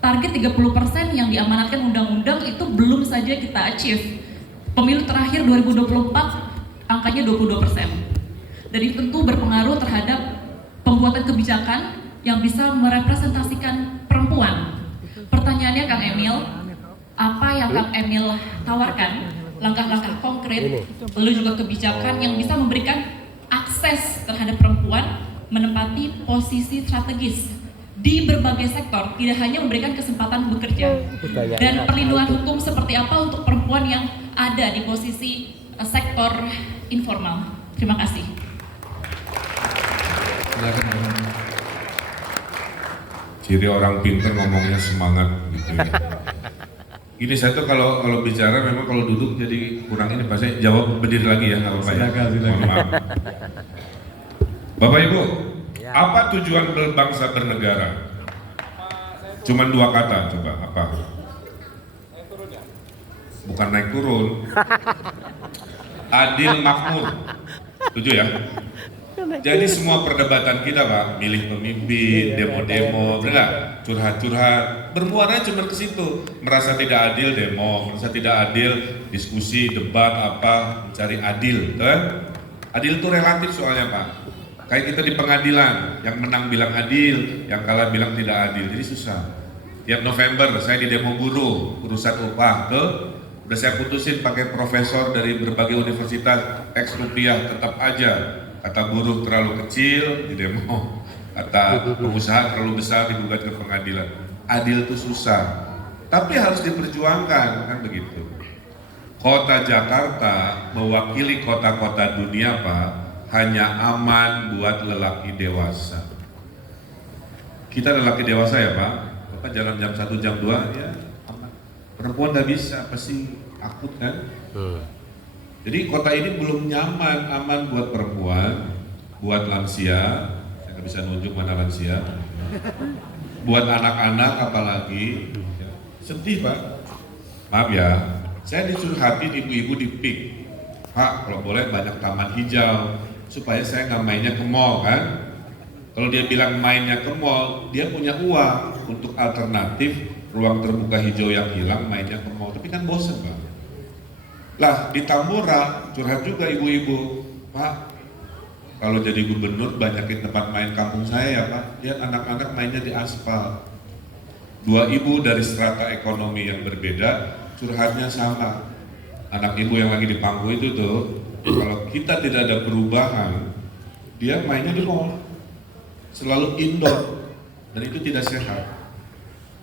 Target 30% yang diamanatkan undang-undang itu belum saja kita achieve. Pemilu terakhir 2024 angkanya 22%. Dan itu tentu berpengaruh terhadap pembuatan kebijakan yang bisa merepresentasikan perempuan. Pertanyaannya Kang Emil, apa yang Kang Emil tawarkan, langkah-langkah konkret, lalu juga kebijakan yang bisa memberikan akses terhadap perempuan menempati posisi strategis di berbagai sektor, tidak hanya memberikan kesempatan bekerja, dan perlindungan hukum seperti apa untuk perempuan yang ada di posisi sektor informal. Terima kasih. Ciri orang pintar ngomongnya semangat gitu ya. Ini saya tuh kalau bicara memang kalau duduk jadi kurang ini, pasti jawab berdiri lagi ya, nggak apa-apa ya. Mohon maaf. Bapak Ibu, apa tujuan berbangsa bernegara? Cuman 2 kata, coba apa? Bukan naik turun. Adil makmur. Setuju ya? Jadi semua perdebatan kita Pak, milih pemimpin, demo-demo, benar, curhat-curhat, bermuara cuma ke situ. Merasa tidak adil demo, merasa tidak adil diskusi, debat apa, mencari adil, kan? Adil itu relatif soalnya Pak. Kayak kita di pengadilan, yang menang bilang adil, yang kalah bilang tidak adil, jadi susah. Tiap November saya di demo buruh, urusan upah, udah saya putusin pakai profesor dari berbagai universitas, X rupiah tetap aja. Kata buruh terlalu kecil di demo, kata pengusaha terlalu besar digugat ke pengadilan. Adil itu susah, tapi harus diperjuangkan, kan begitu. Kota Jakarta mewakili kota-kota dunia Pak, hanya aman buat lelaki dewasa. Kita lelaki dewasa ya Pak, Bapak jalan jam 1 jam 2 ya aman. Perempuan nggak bisa, pasti akut kan. Jadi kota ini belum nyaman, aman buat perempuan, buat lansia, saya nggak bisa nunjuk mana lansia, buat anak-anak apalagi, sedih Pak. Maaf ya, saya dicurhatin ibu-ibu di PIK, Pak kalau boleh banyak taman hijau, supaya saya nggak mainnya ke mall kan. Kalau dia bilang mainnya ke mall, dia punya uang untuk alternatif ruang terbuka hijau yang hilang, mainnya ke mall, tapi kan bosen Pak. Lah di Tambora curhat juga ibu-ibu, Pak kalau jadi gubernur banyakin tempat main kampung saya ya Pak, lihat anak-anak mainnya di aspal. 2 ibu dari strata ekonomi yang berbeda curhatnya sama. Anak ibu yang lagi di pangku itu tuh, kalau kita tidak ada perubahan, dia mainnya di mall, selalu indoor, dan itu tidak sehat.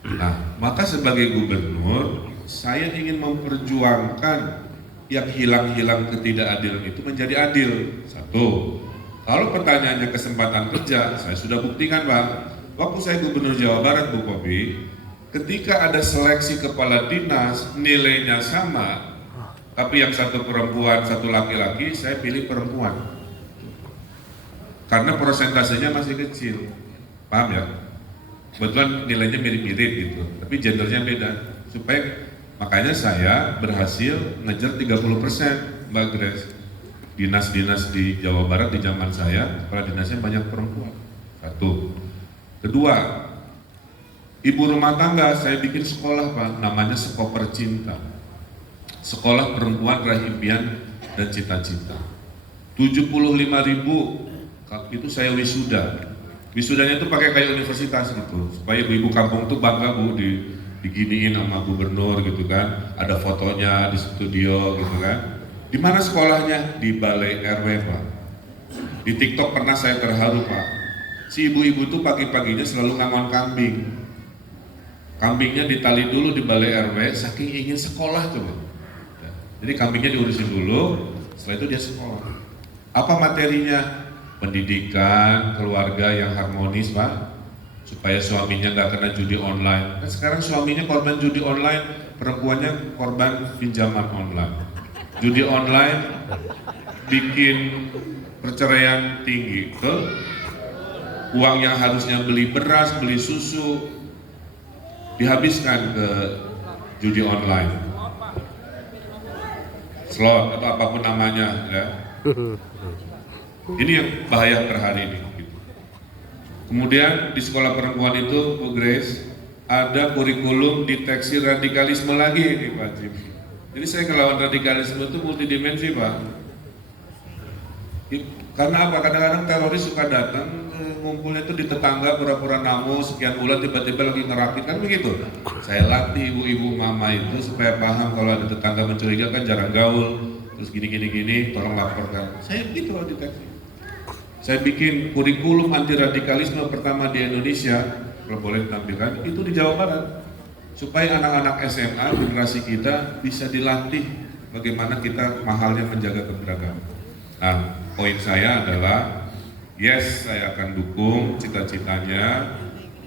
Nah maka sebagai gubernur saya ingin memperjuangkan yang hilang-hilang ketidakadilan itu menjadi adil. 1. Kalau pertanyaannya kesempatan kerja, saya sudah buktikan Pak. Waktu saya Gubernur Jawa Barat Bu Popi, ketika ada seleksi kepala dinas nilainya sama, Tapi yang satu perempuan, satu laki-laki, saya pilih perempuan. Karena prosentasenya masih kecil. Paham ya? Kebetulan nilainya mirip-mirip gitu, tapi gendernya beda. Makanya saya berhasil ngejar 30%, Mbak Grace. Dinas-dinas di Jawa Barat di zaman saya, kepala dinasnya banyak perempuan. Satu. Kedua, ibu rumah tangga saya bikin sekolah, Pak, namanya Sekoper Cinta. Sekolah Perempuan Raih Impian dan Cita-Cita. 75.000 itu saya wisuda. Wisudanya itu pakai kayak universitas gitu, supaya ibu-ibu kampung tuh bangga Bu diginiin sama gubernur gitu kan. Ada fotonya di studio gitu kan. Di mana sekolahnya? Di Balai RW, Pak. Di TikTok pernah saya terharu, Pak. Si ibu-ibu tuh pagi-paginya selalu ngangon kambing. Kambingnya ditali dulu di Balai RW, saking ingin sekolah tuh, Pak. Jadi kambingnya diurusin dulu, setelah itu dia sekolah. Apa materinya? Pendidikan, keluarga yang harmonis, Pak. Supaya suaminya nggak kena judi online. Kan sekarang suaminya korban judi online, perempuannya korban pinjaman online. Judi online bikin perceraian tinggi. Uang yang harusnya beli beras, beli susu, dihabiskan ke judi online. Slot atau apapun namanya ya. Ini yang bahaya per hari ini gitu. Kemudian di sekolah perempuan itu Bu Grace ada kurikulum deteksi radikalisme lagi nih Pak Jim. Jadi saya ngelawan radikalisme itu multidimensi Pak. Karena apa? Kadang-kadang teroris suka datang ngumpulnya itu di tetangga pura-pura namu sekian bulan tiba-tiba lagi ngerakit kan begitu. Saya latih ibu-ibu mama itu supaya paham kalau ada tetangga mencurigakan jarang gaul, terus gini tolong laporkan. Saya gitu loh deteksi. Saya bikin kurikulum anti radikalisme pertama di Indonesia, kalau boleh ditampilkan, itu di Jawa Barat. Supaya anak-anak SMA generasi kita bisa dilatih bagaimana kita mahalnya menjaga keberagaman. Nah, poin saya adalah yes, saya akan dukung cita-citanya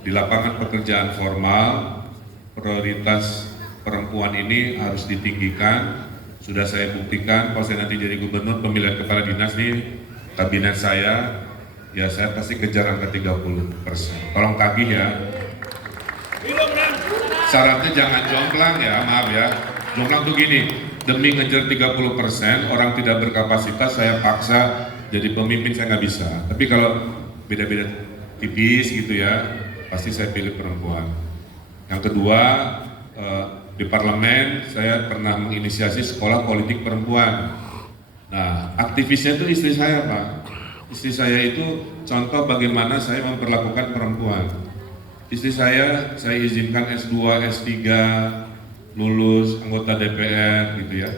di lapangan pekerjaan formal, prioritas perempuan ini harus ditinggikan. Sudah saya buktikan kalau saya nanti jadi gubernur pemilihan kepala dinas nih, kabinet saya, ya saya pasti kejar angka 30%. Tolong tagih ya. Syaratnya jangan jomplang ya, maaf ya. Jomplang tuh gini, demi ngejar 30%, orang tidak berkapasitas saya paksa jadi pemimpin saya nggak bisa. Tapi kalau beda-beda tipis gitu ya, pasti saya pilih perempuan. Yang kedua, di parlemen saya pernah menginisiasi sekolah politik perempuan. Nah, aktivisnya itu istri saya Pak. Istri saya itu contoh bagaimana saya memperlakukan perempuan. Istri saya izinkan S2, S3, lulus, anggota DPR gitu ya.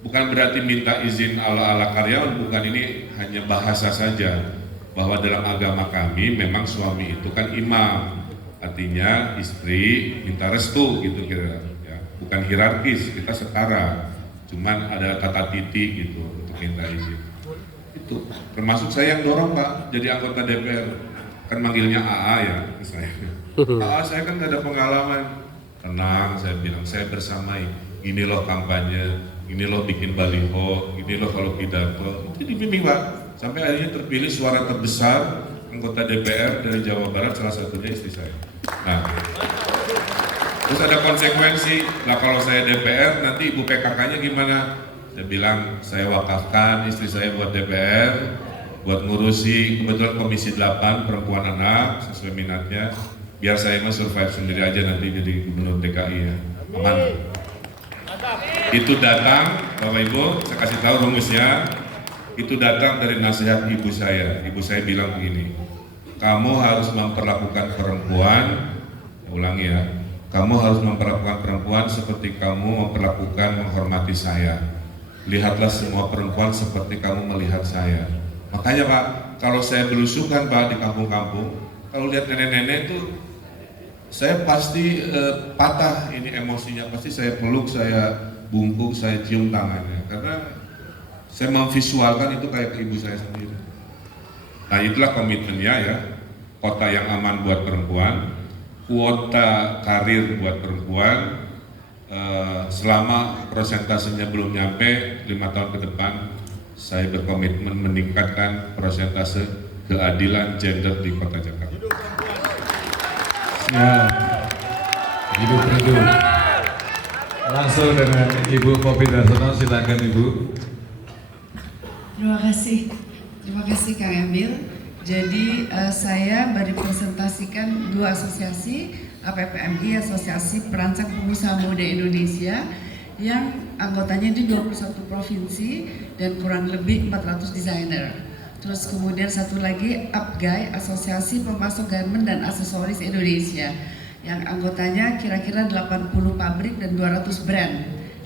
Bukan berarti minta izin ala-ala karyawan, bukan, ini hanya bahasa saja. Bahwa dalam agama kami memang suami itu kan imam. Artinya istri minta restu gitu kira ya. Bukan hierarkis, kita setara. Cuman ada kata titik gitu untuk minta izin. Itu termasuk saya yang dorong Pak jadi anggota DPR. Kan manggilnya AA ya saya. AA saya kan gak ada pengalaman. Tenang, saya bilang, saya bersamai. Ini loh kampanye, ini loh bikin baliho, ini loh kalau pidato. Itu dibimbing Pak. Sampai akhirnya terpilih suara terbesar anggota DPR dari Jawa Barat, salah satunya istri saya. Nah, terus ada konsekuensi. Nah kalau saya DPR, nanti ibu PKK-nya gimana? Saya bilang, saya wakafkan istri saya buat DPR, buat ngurusi kebetulan Komisi 8 perempuan anak sesuai minatnya. Biar saya mah survive sendiri aja nanti jadi gubernur DKI ya. Aman. Itu datang, Bapak Ibu, saya kasih tahu rumusnya. Itu datang dari nasihat ibu saya. Ibu saya bilang begini, kamu harus memperlakukan perempuan, ulangi ya, kamu harus memperlakukan perempuan seperti kamu memperlakukan menghormati saya. Lihatlah semua perempuan seperti kamu melihat saya. Makanya Pak, kalau saya belusukan Pak di kampung-kampung, kalau lihat nenek-nenek itu saya pasti patah ini emosinya, pasti saya peluk, saya bungkuk, saya cium tangannya, karena saya memvisualkan itu kayak ibu saya sendiri. Nah itulah komitmennya ya, kota yang aman buat perempuan, kuota karir buat perempuan, selama prosentasenya belum nyampe 5 tahun ke depan, saya berkomitmen meningkatkan prosentase keadilan gender di Kota Jakarta. Ya, Ibu Teguh. Langsung dengan Ibu Poppy Darsono, silakan Ibu. Terima kasih Kang Emil. Jadi saya merepresentasikan dua asosiasi, APPMI, Asosiasi Perancang Pengusaha Muda Indonesia, yang anggotanya di 21 provinsi dan kurang lebih 400 desainer. Terus kemudian satu lagi APGAI, Asosiasi Pemasok Garment dan Aksesoris Indonesia, yang anggotanya kira-kira 80 pabrik dan 200 brand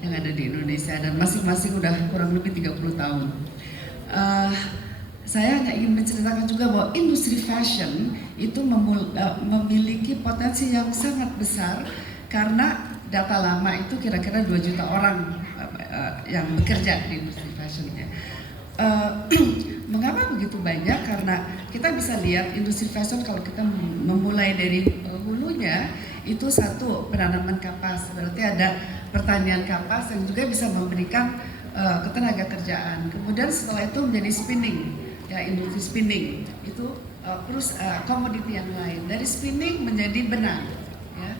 yang ada di Indonesia, dan masing-masing udah kurang lebih 30 tahun. Saya hanya ingin menceritakan juga bahwa industri fashion itu memiliki potensi yang sangat besar, karena data lama itu kira-kira 2 juta orang yang bekerja di industri fashionnya. Mengapa begitu banyak? Karena kita bisa lihat industri fashion kalau kita memulai dari hulunya, itu satu, penanaman kapas, berarti ada pertanian kapas yang juga bisa memberikan ketenaga kerjaan. Kemudian setelah itu menjadi spinning, ya, industri spinning itu terus komoditi yang lain. Dari spinning menjadi benang, ya,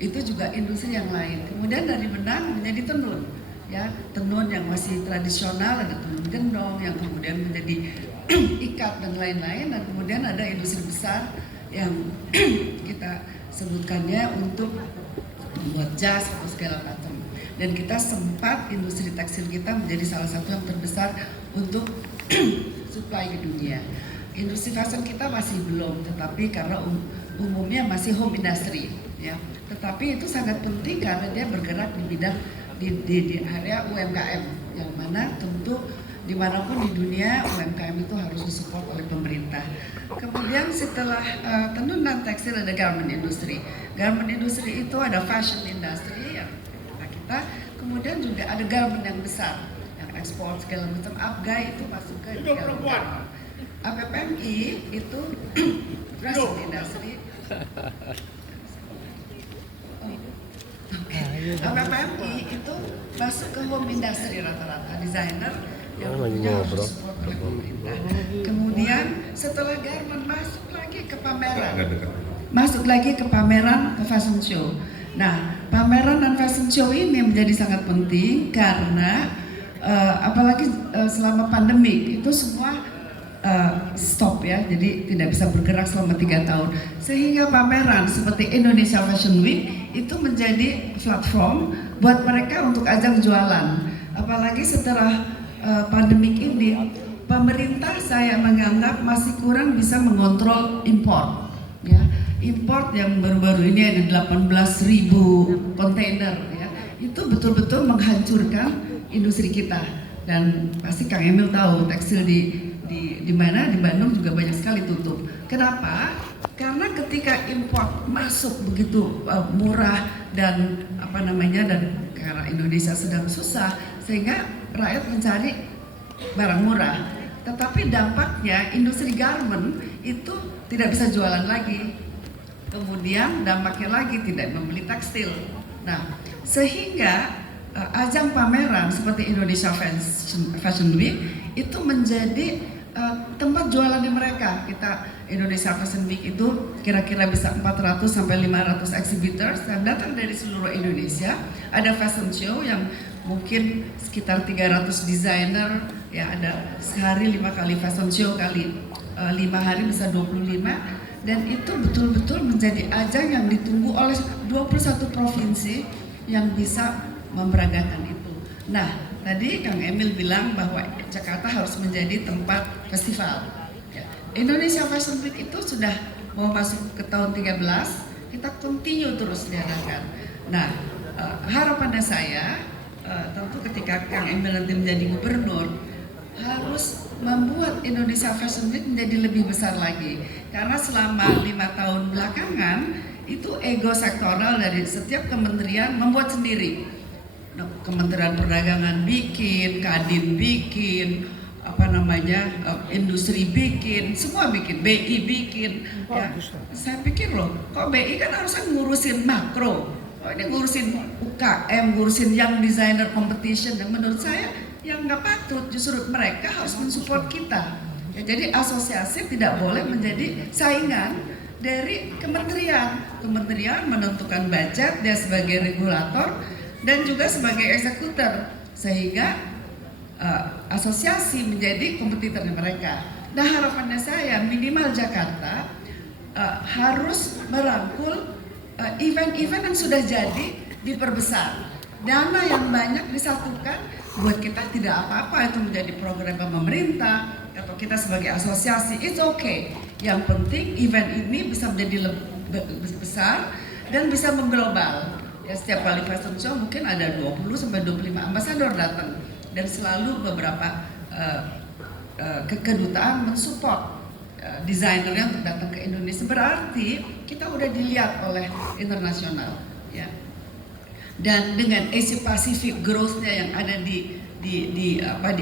itu juga industri yang lain. Kemudian dari benang menjadi tenun, ya, tenun yang masih tradisional, ada tenun gendong yang kemudian menjadi ikat dan lain-lain, dan kemudian ada industri besar yang kita sebutkannya untuk membuat jas atau segala macam. Dan kita sempat industri tekstil kita menjadi salah satu yang terbesar untuk supply ke dunia. Industri fashion kita masih belum, tetapi karena umumnya masih home industry, ya. Tetapi itu sangat penting karena dia bergerak di bidang di area UMKM, yang mana tentu dimanapun di dunia UMKM itu harus disupport oleh pemerintah. Kemudian setelah tenun dan tekstil ada garment industry. Garment industry itu ada fashion industry yang kita, kemudian juga ada garment yang besar yang ekspor segala macam. APGAI itu masuk ke garment. APPMI itu dressing industry. APPMI itu masuk ke home industry rata-rata, desainer yang harus support oleh pemerintah. Kemudian setelah garment masuk lagi ke pameran, ke fashion show. Nah, pameran dan fashion show ini menjadi sangat penting karena apalagi selama pandemi itu semua stop, ya, jadi tidak bisa bergerak selama 3 tahun. Sehingga pameran seperti Indonesia Fashion Week itu menjadi platform buat mereka untuk ajang jualan. Apalagi setelah pandemik ini, pemerintah saya menganggap masih kurang bisa mengontrol impor, ya. Import yang baru-baru ini ada 18.000 kontainer, ya. Itu betul-betul menghancurkan industri kita. Dan pasti Kang Emil tahu tekstil di mana, di Bandung juga banyak sekali tutup. Kenapa? Karena ketika import masuk begitu murah dan dan karena Indonesia sedang susah, sehingga rakyat mencari barang murah. Tetapi dampaknya industri garment itu tidak bisa jualan lagi. Kemudian dampaknya lagi tidak membeli tekstil. Nah, sehingga ajang pameran seperti Indonesia Fashion Week itu menjadi tempat jualannya mereka. Kita Indonesia Fashion Week itu kira-kira bisa 400 sampai 500 exhibitors yang datang dari seluruh Indonesia. Ada fashion show yang mungkin sekitar 300 desainer, ya, ada sehari 5 kali fashion show kali 5 hari bisa 25. Dan itu betul-betul menjadi ajang yang ditunggu oleh 21 provinsi yang bisa memperagakan itu. Nah, tadi Kang Emil bilang bahwa Jakarta harus menjadi tempat festival. Ya. Indonesia Fashion Week itu sudah mau masuk ke tahun 13, kita continue terus diadakan. Nah, harapannya saya, tentu ketika Kang Emil nanti menjadi gubernur, harus membuat Indonesia Fashion Week menjadi lebih besar lagi. Karena selama 5 tahun belakangan itu ego sektoral dari setiap kementerian membuat sendiri. Nah, Kementerian Perdagangan bikin, Kadin bikin, industri bikin, semua bikin, BI bikin. Ya. Saya pikir loh, kok BI kan harusnya ngurusin makro, Oh, ini ngurusin UKM, ngurusin Young Designer Competition, dan menurut saya yang nggak patut, justru mereka harus mensupport kita. Ya, jadi asosiasi tidak boleh menjadi saingan dari kementerian. Kementerian menentukan budget, dia sebagai regulator dan juga sebagai eksekutor, sehingga asosiasi menjadi kompetitor mereka. Nah, harapannya saya minimal Jakarta harus merangkul event-event yang sudah jadi diperbesar. Dana yang banyak disatukan, buat kita tidak apa-apa itu menjadi program pemerintah atau kita sebagai asosiasi, it's okay. Yang penting event ini bisa menjadi lebih besar dan bisa mengglobal. Ya, setiap kali fashion show mungkin ada 20-25 ambasador datang, dan selalu beberapa kedutaan mensupport desainernya untuk datang ke Indonesia. Berarti kita udah dilihat oleh internasional, ya. Dan dengan Asia Pacific growth-nya yang ada di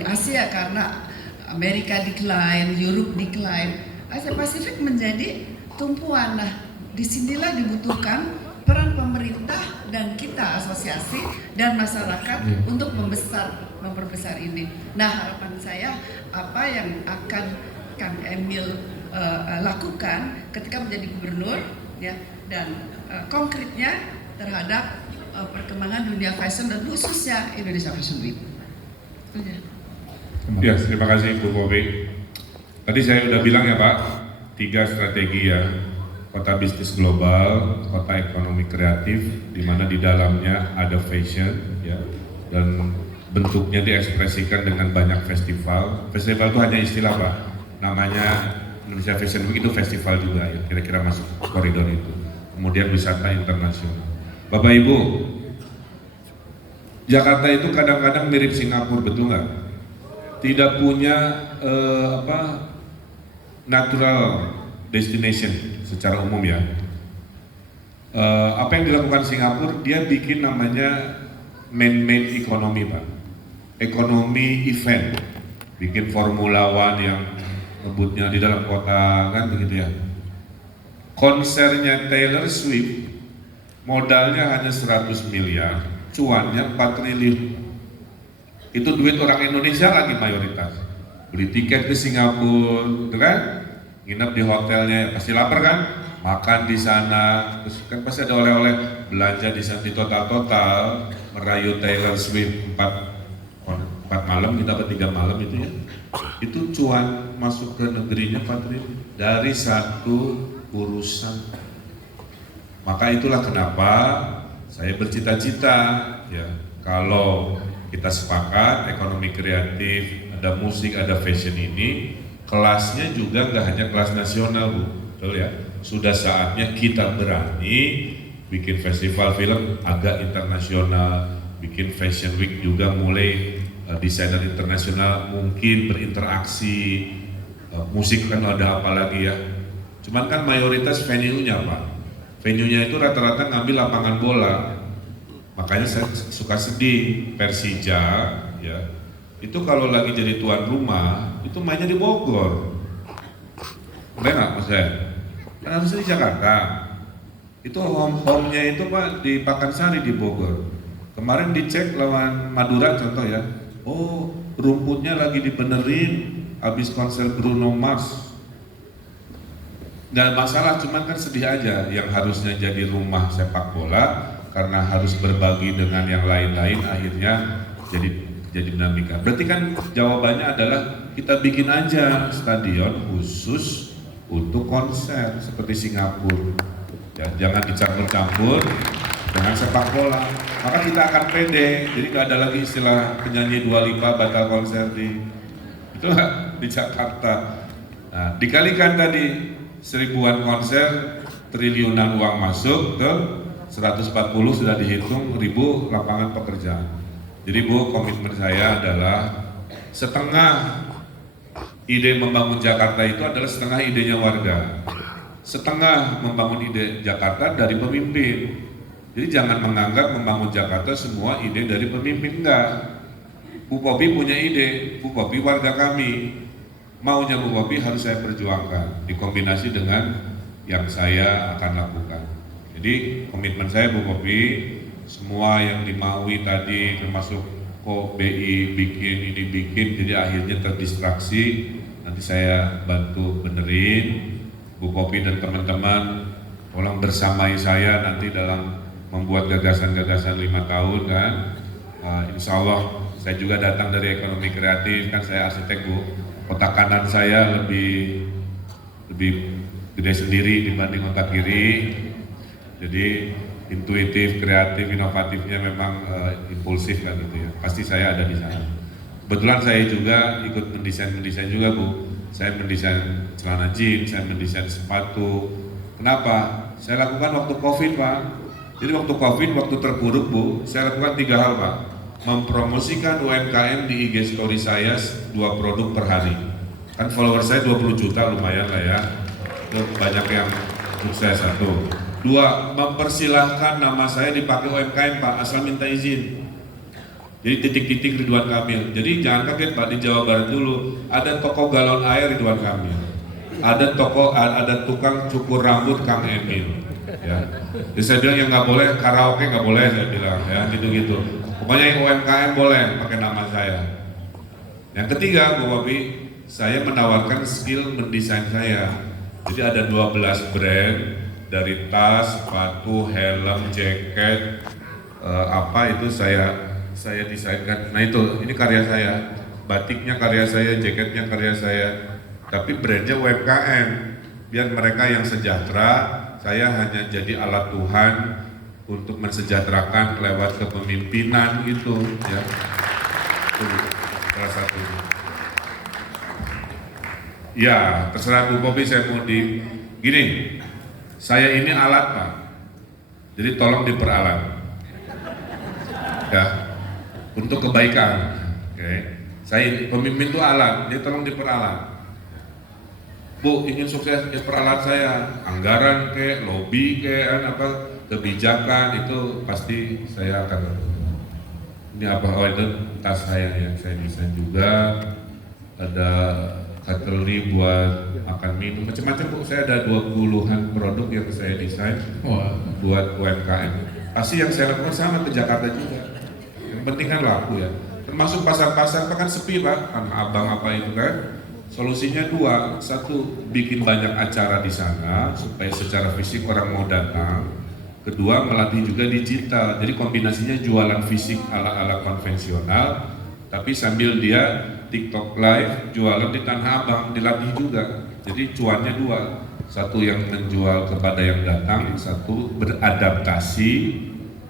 Asia, karena Amerika decline, Europe decline, Asia Pasifik menjadi tumpuan. Nah, disinilah dibutuhkan peran pemerintah dan kita asosiasi dan masyarakat untuk memperbesar ini. Nah, harapan saya apa yang akan Kang Emil lakukan ketika menjadi gubernur, ya, dan konkretnya terhadap perkembangan dunia fashion dan khususnya Indonesia Fashion Week. Itu aja. Ya, terima kasih Bu Bobi. Tadi saya udah bilang ya Pak, 3 strategi ya, kota bisnis global, kota ekonomi kreatif, di mana di dalamnya ada fashion, ya, dan bentuknya diekspresikan dengan banyak festival. Festival itu hanya istilah Pak, namanya Indonesia Fashion Week itu festival juga ya, kira-kira masuk koridor itu. Kemudian wisata internasional. Bapak Ibu, Jakarta itu kadang-kadang mirip Singapura, betul nggak? Tidak punya natural destination secara umum ya. Apa yang dilakukan Singapura, dia bikin namanya man-made economy Pak. Ekonomi event, bikin Formula One yang ngebutnya di dalam kota kan begitu ya. Konsernya Taylor Swift modalnya hanya 100 miliar, cuannya 4 triliun. Itu duit orang Indonesia lagi mayoritas. Beli tiket ke Singapura, gitu kan? Nginep di hotelnya, pasti lapar kan? Makan di sana, terus kan pasti ada oleh-oleh, belanja di sana, di total merayu Taylor Swift 4 malam, kita dapat 3 malam itu ya. Itu cuan masuk ke negerinya 4 triliun dari satu urusan. Maka itulah kenapa saya bercita-cita ya, kalau kita sepakat ekonomi kreatif, ada musik, ada fashion ini, kelasnya juga nggak hanya kelas nasional Bu, betul ya. Sudah saatnya kita berani bikin festival film agak internasional, bikin fashion week juga mulai desainer internasional mungkin berinteraksi, musik kan ada apa lagi ya. Cuman kan mayoritas venue-nya Pak. Venue-nya itu rata-rata ngambil lapangan bola. Makanya saya suka sedih, Persija ya. Itu kalau lagi jadi tuan rumah, itu mainnya di Bogor. Benar nggak Mas saya? Kan harusnya di Jakarta. Itu home-nya itu Pak di Pakansari di Bogor. Kemarin dicek lawan Madura contoh ya. Oh, rumputnya lagi dibenerin habis konser Bruno Mars. Nggak masalah, cuman kan sedih aja yang harusnya jadi rumah sepak bola karena harus berbagi dengan yang lain-lain akhirnya jadi dinamika. Berarti kan jawabannya adalah kita bikin aja stadion khusus untuk konser seperti Singapura. Ya, jangan dicampur-campur dengan sepak bola. Maka kita akan pede. Jadi nggak ada lagi istilah penyanyi Dua Lipa batal konser di Jakarta. Nah, dikalikan tadi 1000-an konser, triliunan uang masuk ke 140 sudah dihitung 1000 lapangan pekerjaan. Jadi Bu, komitmen saya adalah setengah ide membangun Jakarta itu adalah setengah idenya warga. Setengah membangun ide Jakarta dari pemimpin. Jadi jangan menganggap membangun Jakarta semua ide dari pemimpin, enggak. Bu Popi punya ide, Bu Popi warga kami. Maunya Bu Popi harus saya perjuangkan, dikombinasi dengan yang saya akan lakukan. Jadi komitmen saya Bu Popi, semua yang dimaui tadi termasuk kok BI bikin ini bikin, jadi akhirnya terdistraksi. Nanti saya bantu benerin. Bu Popi dan teman-teman tolong bersamai saya nanti dalam membuat gagasan-gagasan 5 tahun kan. Insya Allah saya juga datang dari ekonomi kreatif, kan saya arsitek Bu. Otak kanan saya lebih gede sendiri dibanding otak kiri. Jadi intuitif, kreatif, inovatifnya memang impulsif kan gitu ya. Pasti saya ada di sana. Kebetulan saya juga ikut mendesain juga Bu. Saya mendesain celana jeans, saya mendesain sepatu. Kenapa? Saya lakukan waktu Covid Pak. Jadi waktu Covid, waktu terpuruk Bu, saya lakukan 3 hal Pak. Mempromosikan UMKM di IG story saya 2 produk per hari. Kan follower saya 20 juta, lumayan lah ya. Itu banyak yang sukses. 1. 2, mempersilahkan nama saya dipakai UMKM Pak, asal minta izin. Jadi titik-titik Ridwan Kamil. Jadi jangan kaget Pak, di Jawa Barat dulu ada toko galon air Ridwan Kamil. Ada tukang cukur rambut Kang Emil. Ya. Jadi saya bilang yang nggak boleh karaoke nggak boleh, saya bilang ya gitu-gitu. Pokoknya yang UMKM boleh pakai nama saya. Yang ketiga Bu Popi, saya menawarkan skill mendesain saya. Jadi ada 12 brand, dari tas, sepatu, helm, jaket, apa itu saya desainkan. Nah itu, ini karya saya, batiknya karya saya, jaketnya karya saya. Tapi brandnya UMKM, biar mereka yang sejahtera. Saya hanya jadi alat Tuhan untuk mensejahterakan lewat kepemimpinan gitu ya. Itu salah satu. Ya, terserah Bu Popi, saya mau gini. Saya ini alat Pak, jadi tolong diperalat, ya, untuk kebaikan. Oke. Saya pemimpin itu alat, jadi tolong diperalat. Bu, ingin sukses, ya peralat saya, anggaran kayak, lobby kayak, apa kebijakan itu pasti saya akan. Ini apa? Oh itu tas saya yang saya desain juga, ada cutlery buat makan minum, macam-macam Bu. Saya ada 20-an produk yang saya desain buat UMKM. Pasti yang saya lakukan sama ke Jakarta juga. Yang penting kan laku ya. Termasuk pasar-pasar kan sepi Pak, Tanah Abang apa itu kan. Solusinya 2, 1 bikin banyak acara di sana supaya secara fisik orang mau datang. Kedua, melatih juga digital. Jadi kombinasinya jualan fisik ala-ala konvensional, tapi sambil dia TikTok live, jualan di Tanah Abang, dilatih juga. Jadi cuannya 2, 1 yang menjual kepada yang datang, 1 beradaptasi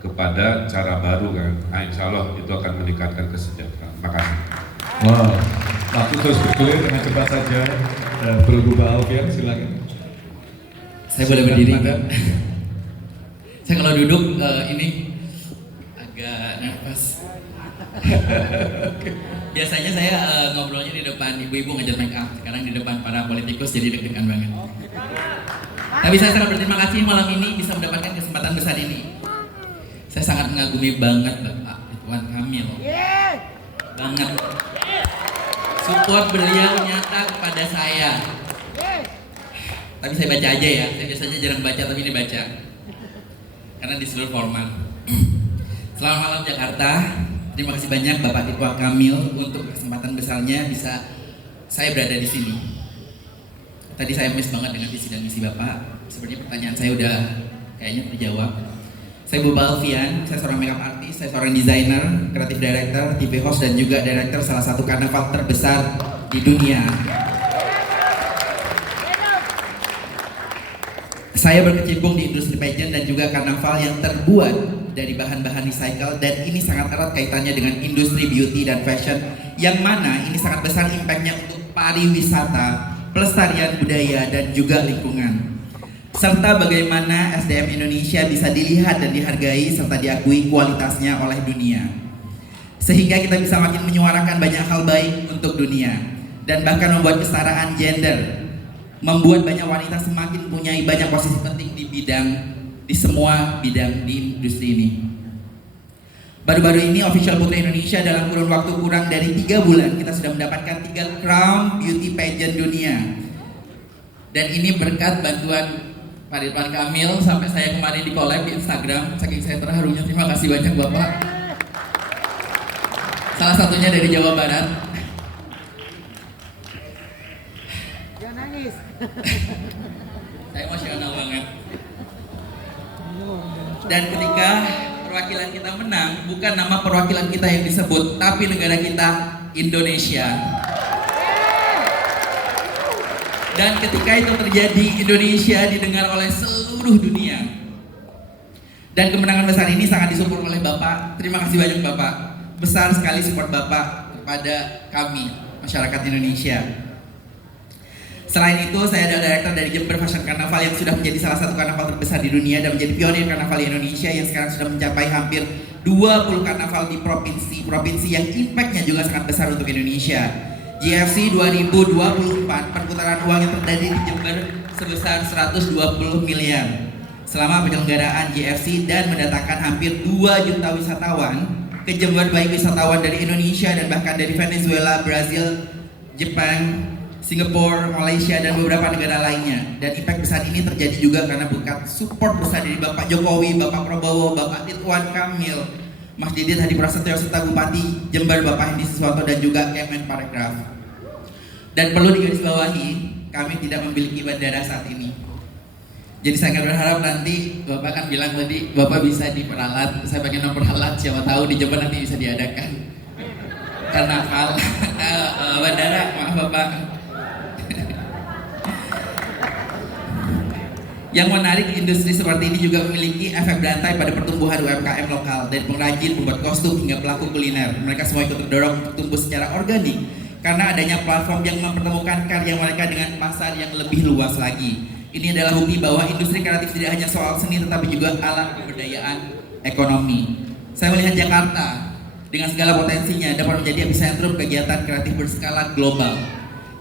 kepada cara baru kan. Nah, insya Allah itu akan meningkatkan kesejahteraan. Makasih. Wow, waktu terus bergulir dengan cepat saja. Berubah Alfian, silakan. Saya boleh berdiri? Saya kalau duduk ini agak nervous. Biasanya saya ngobrolnya di depan ibu-ibu ngejar make up, sekarang di depan para politikus jadi deg-degan banget. Tapi saya sangat berterima kasih malam ini bisa mendapatkan kesempatan besar ini. Saya sangat mengagumi banget Bapak Ridwan Kamil. Banget. Support beliau nyata kepada saya. Tapi saya baca aja ya, saya biasanya jarang baca tapi ini baca. Karena di seluruh format. Selamat malam Jakarta. Terima kasih banyak Bapak Ridwan Kamil untuk kesempatan besarnya bisa saya berada di sini. Tadi saya miss banget dengan visi dan misi Bapak. Sebenarnya pertanyaan saya udah kayaknya terjawab. Saya Boba Alfian, saya seorang makeup artist, saya seorang desainer, kreatif director, TV host dan juga director salah satu karnaval terbesar di dunia. Saya berkecimpung di industri pageant dan juga karnaval yang terbuat dari bahan-bahan recycle, dan ini sangat erat kaitannya dengan industri beauty dan fashion yang mana ini sangat besar impactnya untuk pariwisata, pelestarian budaya dan juga lingkungan, serta bagaimana SDM Indonesia bisa dilihat dan dihargai serta diakui kualitasnya oleh dunia, sehingga kita bisa makin menyuarakan banyak hal baik untuk dunia dan bahkan membuat kesetaraan gender, membuat banyak wanita semakin punya banyak posisi penting di semua bidang di industri ini. Baru-baru ini Official Putri Indonesia dalam kurun waktu kurang dari 3 bulan kita sudah mendapatkan 3 Crown Beauty Pageant dunia, dan ini berkat bantuan Pak Ridwan Kamil, sampai saya kemarin di collab di Instagram, saking saya terharunya. Terima kasih banyak Bapak. Salah satunya dari Jawa Barat. Jangan nangis. Saya emosional banget. Dan ketika perwakilan kita menang, bukan nama perwakilan kita yang disebut, tapi negara kita, Indonesia. Dan ketika itu terjadi, Indonesia didengar oleh seluruh dunia. Dan kemenangan besar ini sangat disupport oleh Bapak. Terima kasih banyak Bapak. Besar sekali support Bapak kepada kami, masyarakat Indonesia. Selain itu, saya adalah direktur dari Jember Fashion Carnaval yang sudah menjadi salah satu karnaval terbesar di dunia dan menjadi pionir karnaval di Indonesia yang sekarang sudah mencapai hampir 20 karnaval di provinsi yang impact-nya juga sangat besar untuk Indonesia. JFC 2024 perputaran uang yang terjadi di Jember sebesar 120 miliar selama penyelenggaraan JFC dan mendatangkan hampir 2 juta wisatawan ke Jember, baik wisatawan dari Indonesia dan bahkan dari Venezuela, Brazil, Jepang, Singapura, Malaysia, dan beberapa negara lainnya. Dan impact besar ini terjadi juga karena berkat support besar dari Bapak Jokowi, Bapak Prabowo, Bapak Ridwan Kamil, Mas Didit Hadi Prasetyo serta Bupati Jember Bapak Hendi Siswanto dan juga Kemenparekraf. Dan perlu digarisbawahi, kami tidak memiliki bandara saat ini. Jadi sangat berharap nanti Bapak kan bilang tadi Bapak bisa diperalat. Saya pengen memperalat, siapa tahu di Jember nanti bisa diadakan karnaval bandara, maaf Bapak. Yang menarik, industri seperti ini juga memiliki efek berantai pada pertumbuhan UMKM lokal, dari pengrajin, pembuat kostum hingga pelaku kuliner. Mereka semua ikut terdorong untuk tumbuh secara organik karena adanya platform yang mempertemukan karya mereka dengan pasar yang lebih luas lagi. Ini adalah bukti bahwa industri kreatif tidak hanya soal seni tetapi juga alat pemberdayaan ekonomi. Saya melihat Jakarta dengan segala potensinya dapat menjadi epicentrum kegiatan kreatif berskala global.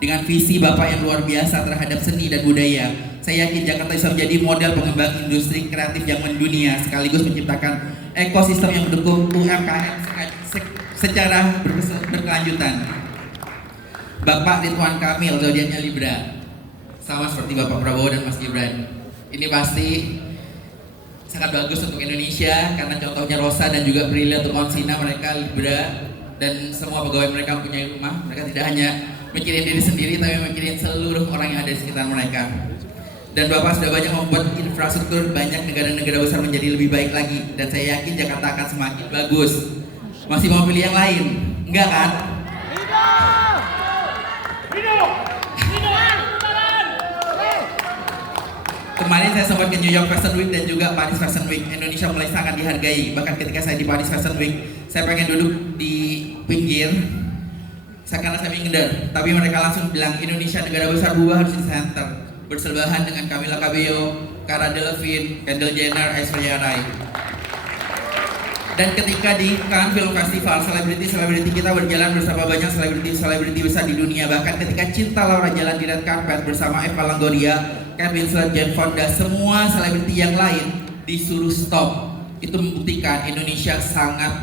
Dengan visi Bapak yang luar biasa terhadap seni dan budaya, saya yakin Jakarta bisa menjadi model pengembang industri kreatif yang mendunia sekaligus menciptakan ekosistem yang mendukung UMKM secara berkelanjutan. Bapak Ridwan Kamil, zodiaknya Libra, sama seperti Bapak Prabowo dan Mas Gibran. Ini pasti sangat bagus untuk Indonesia karena contohnya Rosa dan juga Prilly untuk Onsina, mereka Libra dan semua pegawai mereka punya rumah. Mereka tidak hanya mikirin diri sendiri tapi mikirin seluruh orang yang ada di sekitar mereka. Dan Bapak sudah banyak membuat infrastruktur banyak negara-negara besar menjadi lebih baik lagi. Dan saya yakin Jakarta akan semakin bagus. Masih mau pilih yang lain? Enggak kan? Kemarin saya sempat ke New York Fashion Week dan juga Paris Fashion Week. Indonesia mulai sangat dihargai. Bahkan ketika saya di Paris Fashion Week, saya pengen duduk di pinggir karena saya minder. Tapi mereka langsung bilang Indonesia negara besar, buah harus di center. Bersebelahan dengan Camila Cabello, Cara Delevingne, Kendall Jenner, Aishwarya Rai. Dan ketika di Cannes Film Festival, selebriti kita berjalan bersama banyak selebriti besar di dunia. Bahkan ketika Cinta Laura jalan di red carpet bersama Eva Longoria, Kate Winslet, Jane Fonda, semua selebriti yang lain disuruh stop. Itu membuktikan Indonesia sangat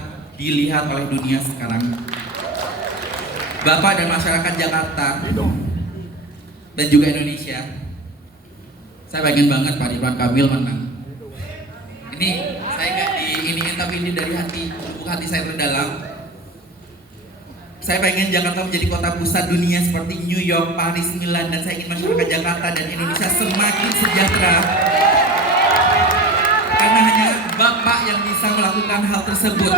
dilihat oleh dunia sekarang. Bapak dan masyarakat Jakarta dan juga Indonesia, saya pengen banget Pak Ridwan Kamil menang. Ini saya nggak diiniin tapi ini dari hati, lubuk hati saya terdalam. Saya pengen Jakarta menjadi kota pusat dunia seperti New York, Paris, Milan, dan saya ingin masyarakat Jakarta dan Indonesia semakin sejahtera. Karena hanya Bapak yang bisa melakukan hal tersebut.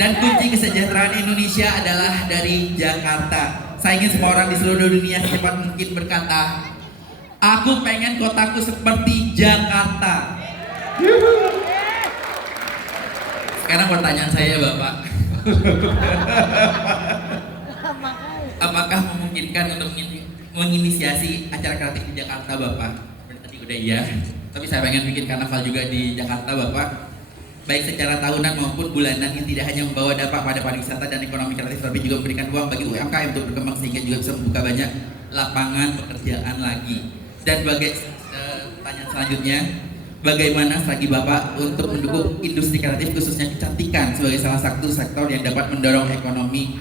Dan kunci kesejahteraan Indonesia adalah dari Jakarta. Saya ingin semua orang di seluruh dunia secepat mungkin berkata, aku pengen kotaku seperti Jakarta. Sekarang pertanyaan saya Bapak, apakah memungkinkan untuk menginisiasi acara kreatif di Jakarta Bapak? Tadi udah iya, tapi saya pengen bikin karnaval juga di Jakarta Bapak, baik secara tahunan maupun bulanan yang tidak hanya membawa dampak pada pariwisata dan ekonomi kreatif, tapi juga memberikan uang bagi UMKM untuk berkembang sehingga juga bisa membuka banyak lapangan pekerjaan lagi. Dan pertanyaan selanjutnya, bagaimana strategi Bapak untuk mendukung industri kreatif khususnya kecantikan sebagai salah satu sektor yang dapat mendorong ekonomi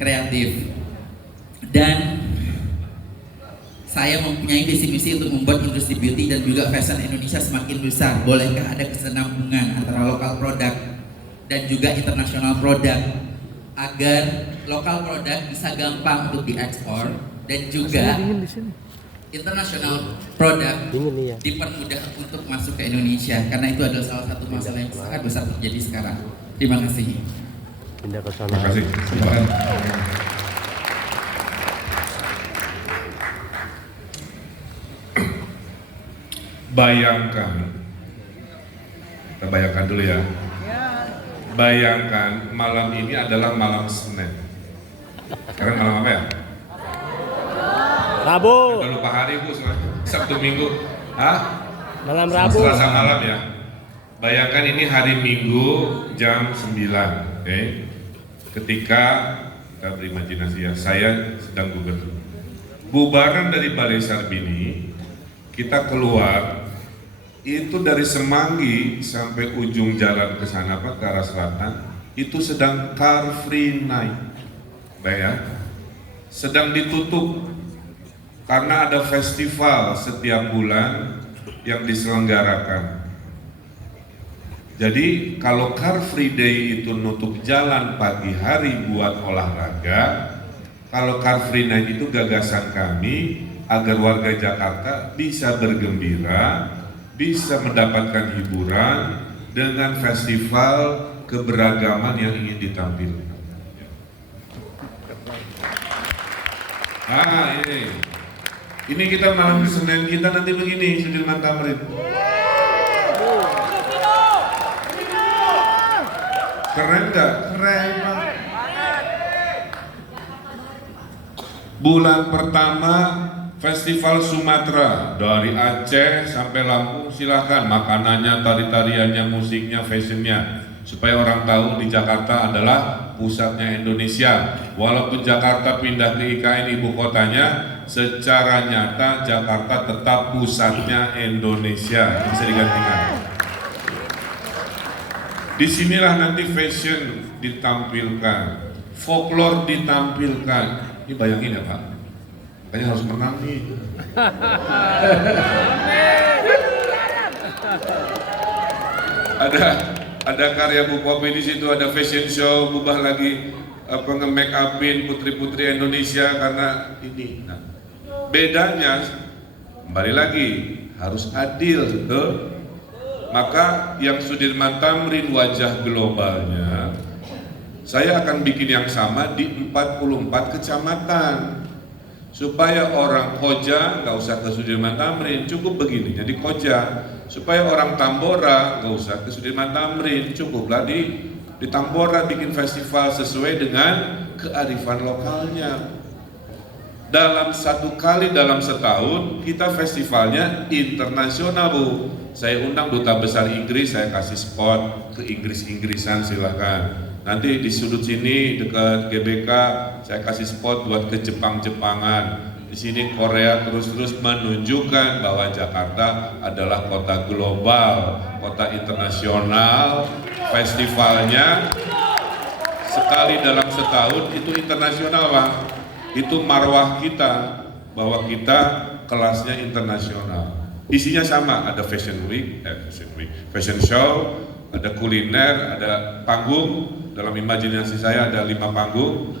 kreatif? Dan Saya mempunyai visi misi untuk membuat industri beauty dan juga fashion Indonesia semakin besar. Bolehkah ada kesinambungan antara lokal produk dan juga internasional produk agar lokal produk bisa gampang untuk diekspor dan juga internasional produk dipermudah untuk masuk ke Indonesia, karena itu adalah salah satu masalah yang sangat besar terjadi sekarang. Terima kasih. Terima kasih. Bayangkan, kita bayangkan dulu ya. Bayangkan malam ini adalah malam Senin. Sekarang malam apa ya? Rabu. Udah lupa hari Bu, Sabtu Minggu. Hah? Malam Rabu. Selasa malam ya. Bayangkan ini hari Minggu jam 9, oke? Ketika kita berimajinasi ya, saya sedang gubernur. Bubaran dari Balai Sarbini, kita keluar itu dari Semanggi sampai ujung jalan ke sana Pak, ke arah selatan, itu sedang Car Free Night. Baik ya. Sedang ditutup karena ada festival setiap bulan yang diselenggarakan. Jadi kalau Car Free Day itu nutup jalan pagi hari buat olahraga, kalau Car Free Night itu gagasan kami agar warga Jakarta bisa bergembira, bisa mendapatkan hiburan dengan festival keberagaman yang ingin ditampilkan. Ah ini kita malam Senin kita nanti begini, Sudirman Tamrin. Keren nggak? Keren banget. Bulan pertama Festival Sumatera, dari Aceh sampai Lampung, silahkan makanannya, tari-tariannya, musiknya, fashionnya, supaya orang tahu di Jakarta adalah pusatnya Indonesia. Walaupun Jakarta pindah ke IKN ibu kotanya, secara nyata Jakarta tetap pusatnya Indonesia, bisa digantikan. Disinilah nanti fashion ditampilkan, folklore ditampilkan. Ini bayangin ya Pak, kayaknya harus menang nih. Ada karya Bu Popi di situ, ada fashion show, Bubah lagi nge-make upin putri-putri Indonesia karena ini. Nah, bedanya kembali lagi harus adil, betul? Maka yang Sudirman Tamrin wajah globalnya, saya akan bikin yang sama di 44 kecamatan. Supaya orang Koja nggak usah ke Sudirman Tamrin, cukup begini jadi Koja. Supaya orang Tambora nggak usah ke Sudirman Tamrin, cukuplah di Tambora bikin festival sesuai dengan kearifan lokalnya. Dalam satu kali dalam setahun kita festivalnya internasional Bu. Saya undang duta besar Inggris, saya kasih spot ke Inggris-Inggrisan silahkan. Nanti di sudut sini dekat GBK saya kasih spot buat ke Jepang-Jepangan. Di sini Korea terus-terus menunjukkan bahwa Jakarta adalah kota global, kota internasional. Festivalnya sekali dalam setahun itu internasional Pak. Itu marwah kita bahwa kita kelasnya internasional. Isinya sama, ada fashion show, ada kuliner, ada panggung. Dalam imajinasi saya ada 5 panggung,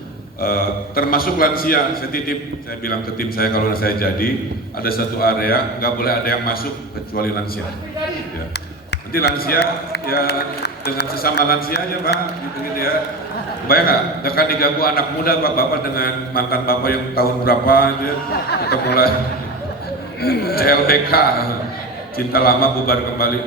termasuk lansia. Saya titip, saya bilang ke tim saya kalau saya jadi ada satu area nggak boleh ada yang masuk kecuali lansia. Ya. Nanti lansia ya dengan sesama lansia aja Pak, gitu ya. Bayang nggak akan diganggu anak muda Pak, Bapak dengan mantan Bapak yang tahun berapa gitu ya. Kita mulai CLBK, cinta lama bubar kembali.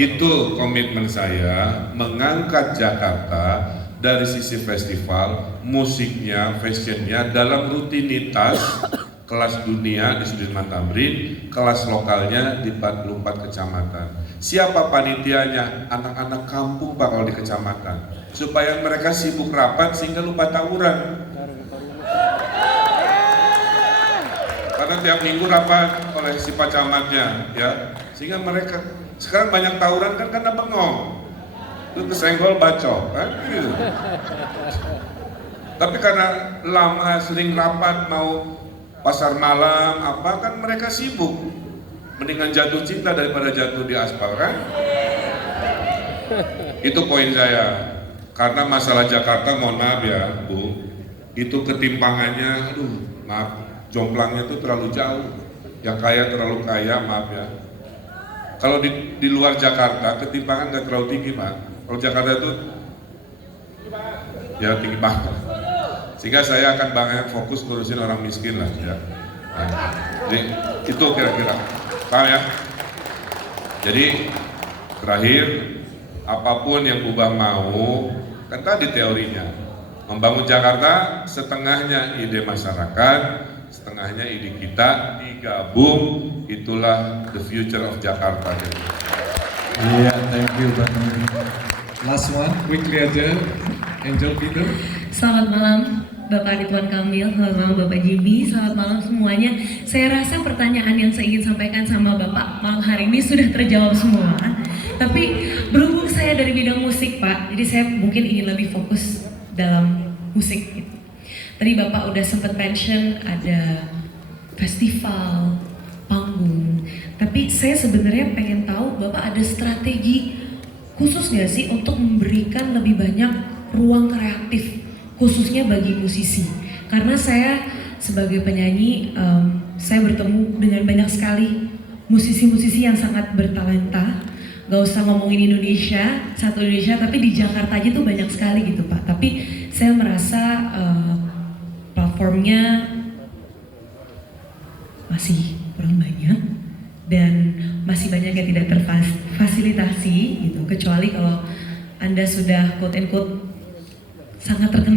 Itu komitmen saya, mengangkat Jakarta dari sisi festival, musiknya, fashionnya dalam rutinitas kelas dunia di Sudirman Tamrin, kelas lokalnya di 44 kecamatan. Siapa panitianya? Anak-anak kampung Pak kalau di kecamatan, supaya mereka sibuk rapat sehingga lupa tawuran. Karena tiap minggu rapat oleh si Pak Camatnya, ya, sehingga mereka sekarang banyak tawuran kan karena bengong, itu kesenggol bacok, kan? Gitu. Tapi karena lama sering rapat mau pasar malam apa kan mereka sibuk. Mendingan jatuh cinta daripada jatuh di aspal kan? Itu poin saya. Karena masalah Jakarta, mohon maaf ya Bu, itu ketimpangannya, aduh maaf, jomplangnya itu terlalu jauh. Yang kaya terlalu kaya, maaf ya. Kalau di luar Jakarta ketimpangan nggak terlalu tinggi Pak. Kalau Jakarta itu ya tinggi banget. Sehingga saya akan banyak fokus ngurusin orang miskin lah ya. Nah, jadi itu kira-kira, paham ya? Jadi terakhir, apapun yang Ubah mau, kan tadi teorinya, membangun Jakarta setengahnya ide masyarakat, setengahnya ide kita, digabung, itulah the future of Jakarta. Iya, thank you Bang. Last one, quickly aja, Angel Peter. Selamat malam Bapak Ridwan Kamil, selamat malam Bapak Jimmy, selamat malam semuanya. Saya rasa pertanyaan yang saya ingin sampaikan sama Bapak malam hari ini sudah terjawab semua. Tapi berhubung saya dari bidang musik Pak, jadi saya mungkin ingin lebih fokus dalam musik gitu. Tadi Bapak udah sempat mention ada festival, panggung. Tapi saya sebenarnya pengen tahu Bapak ada strategi khusus nggak sih untuk memberikan lebih banyak ruang kreatif khususnya bagi musisi? Karena saya sebagai penyanyi, saya bertemu dengan banyak sekali musisi-musisi yang sangat bertalenta. Gak usah ngomongin Indonesia, satu Indonesia, tapi di Jakarta aja tuh banyak sekali gitu Pak. Tapi saya merasa platformnya masih kurang banyak dan masih banyak yang tidak terfasilitasi gitu. Kecuali kalau Anda sudah quote and quote sangat terkenal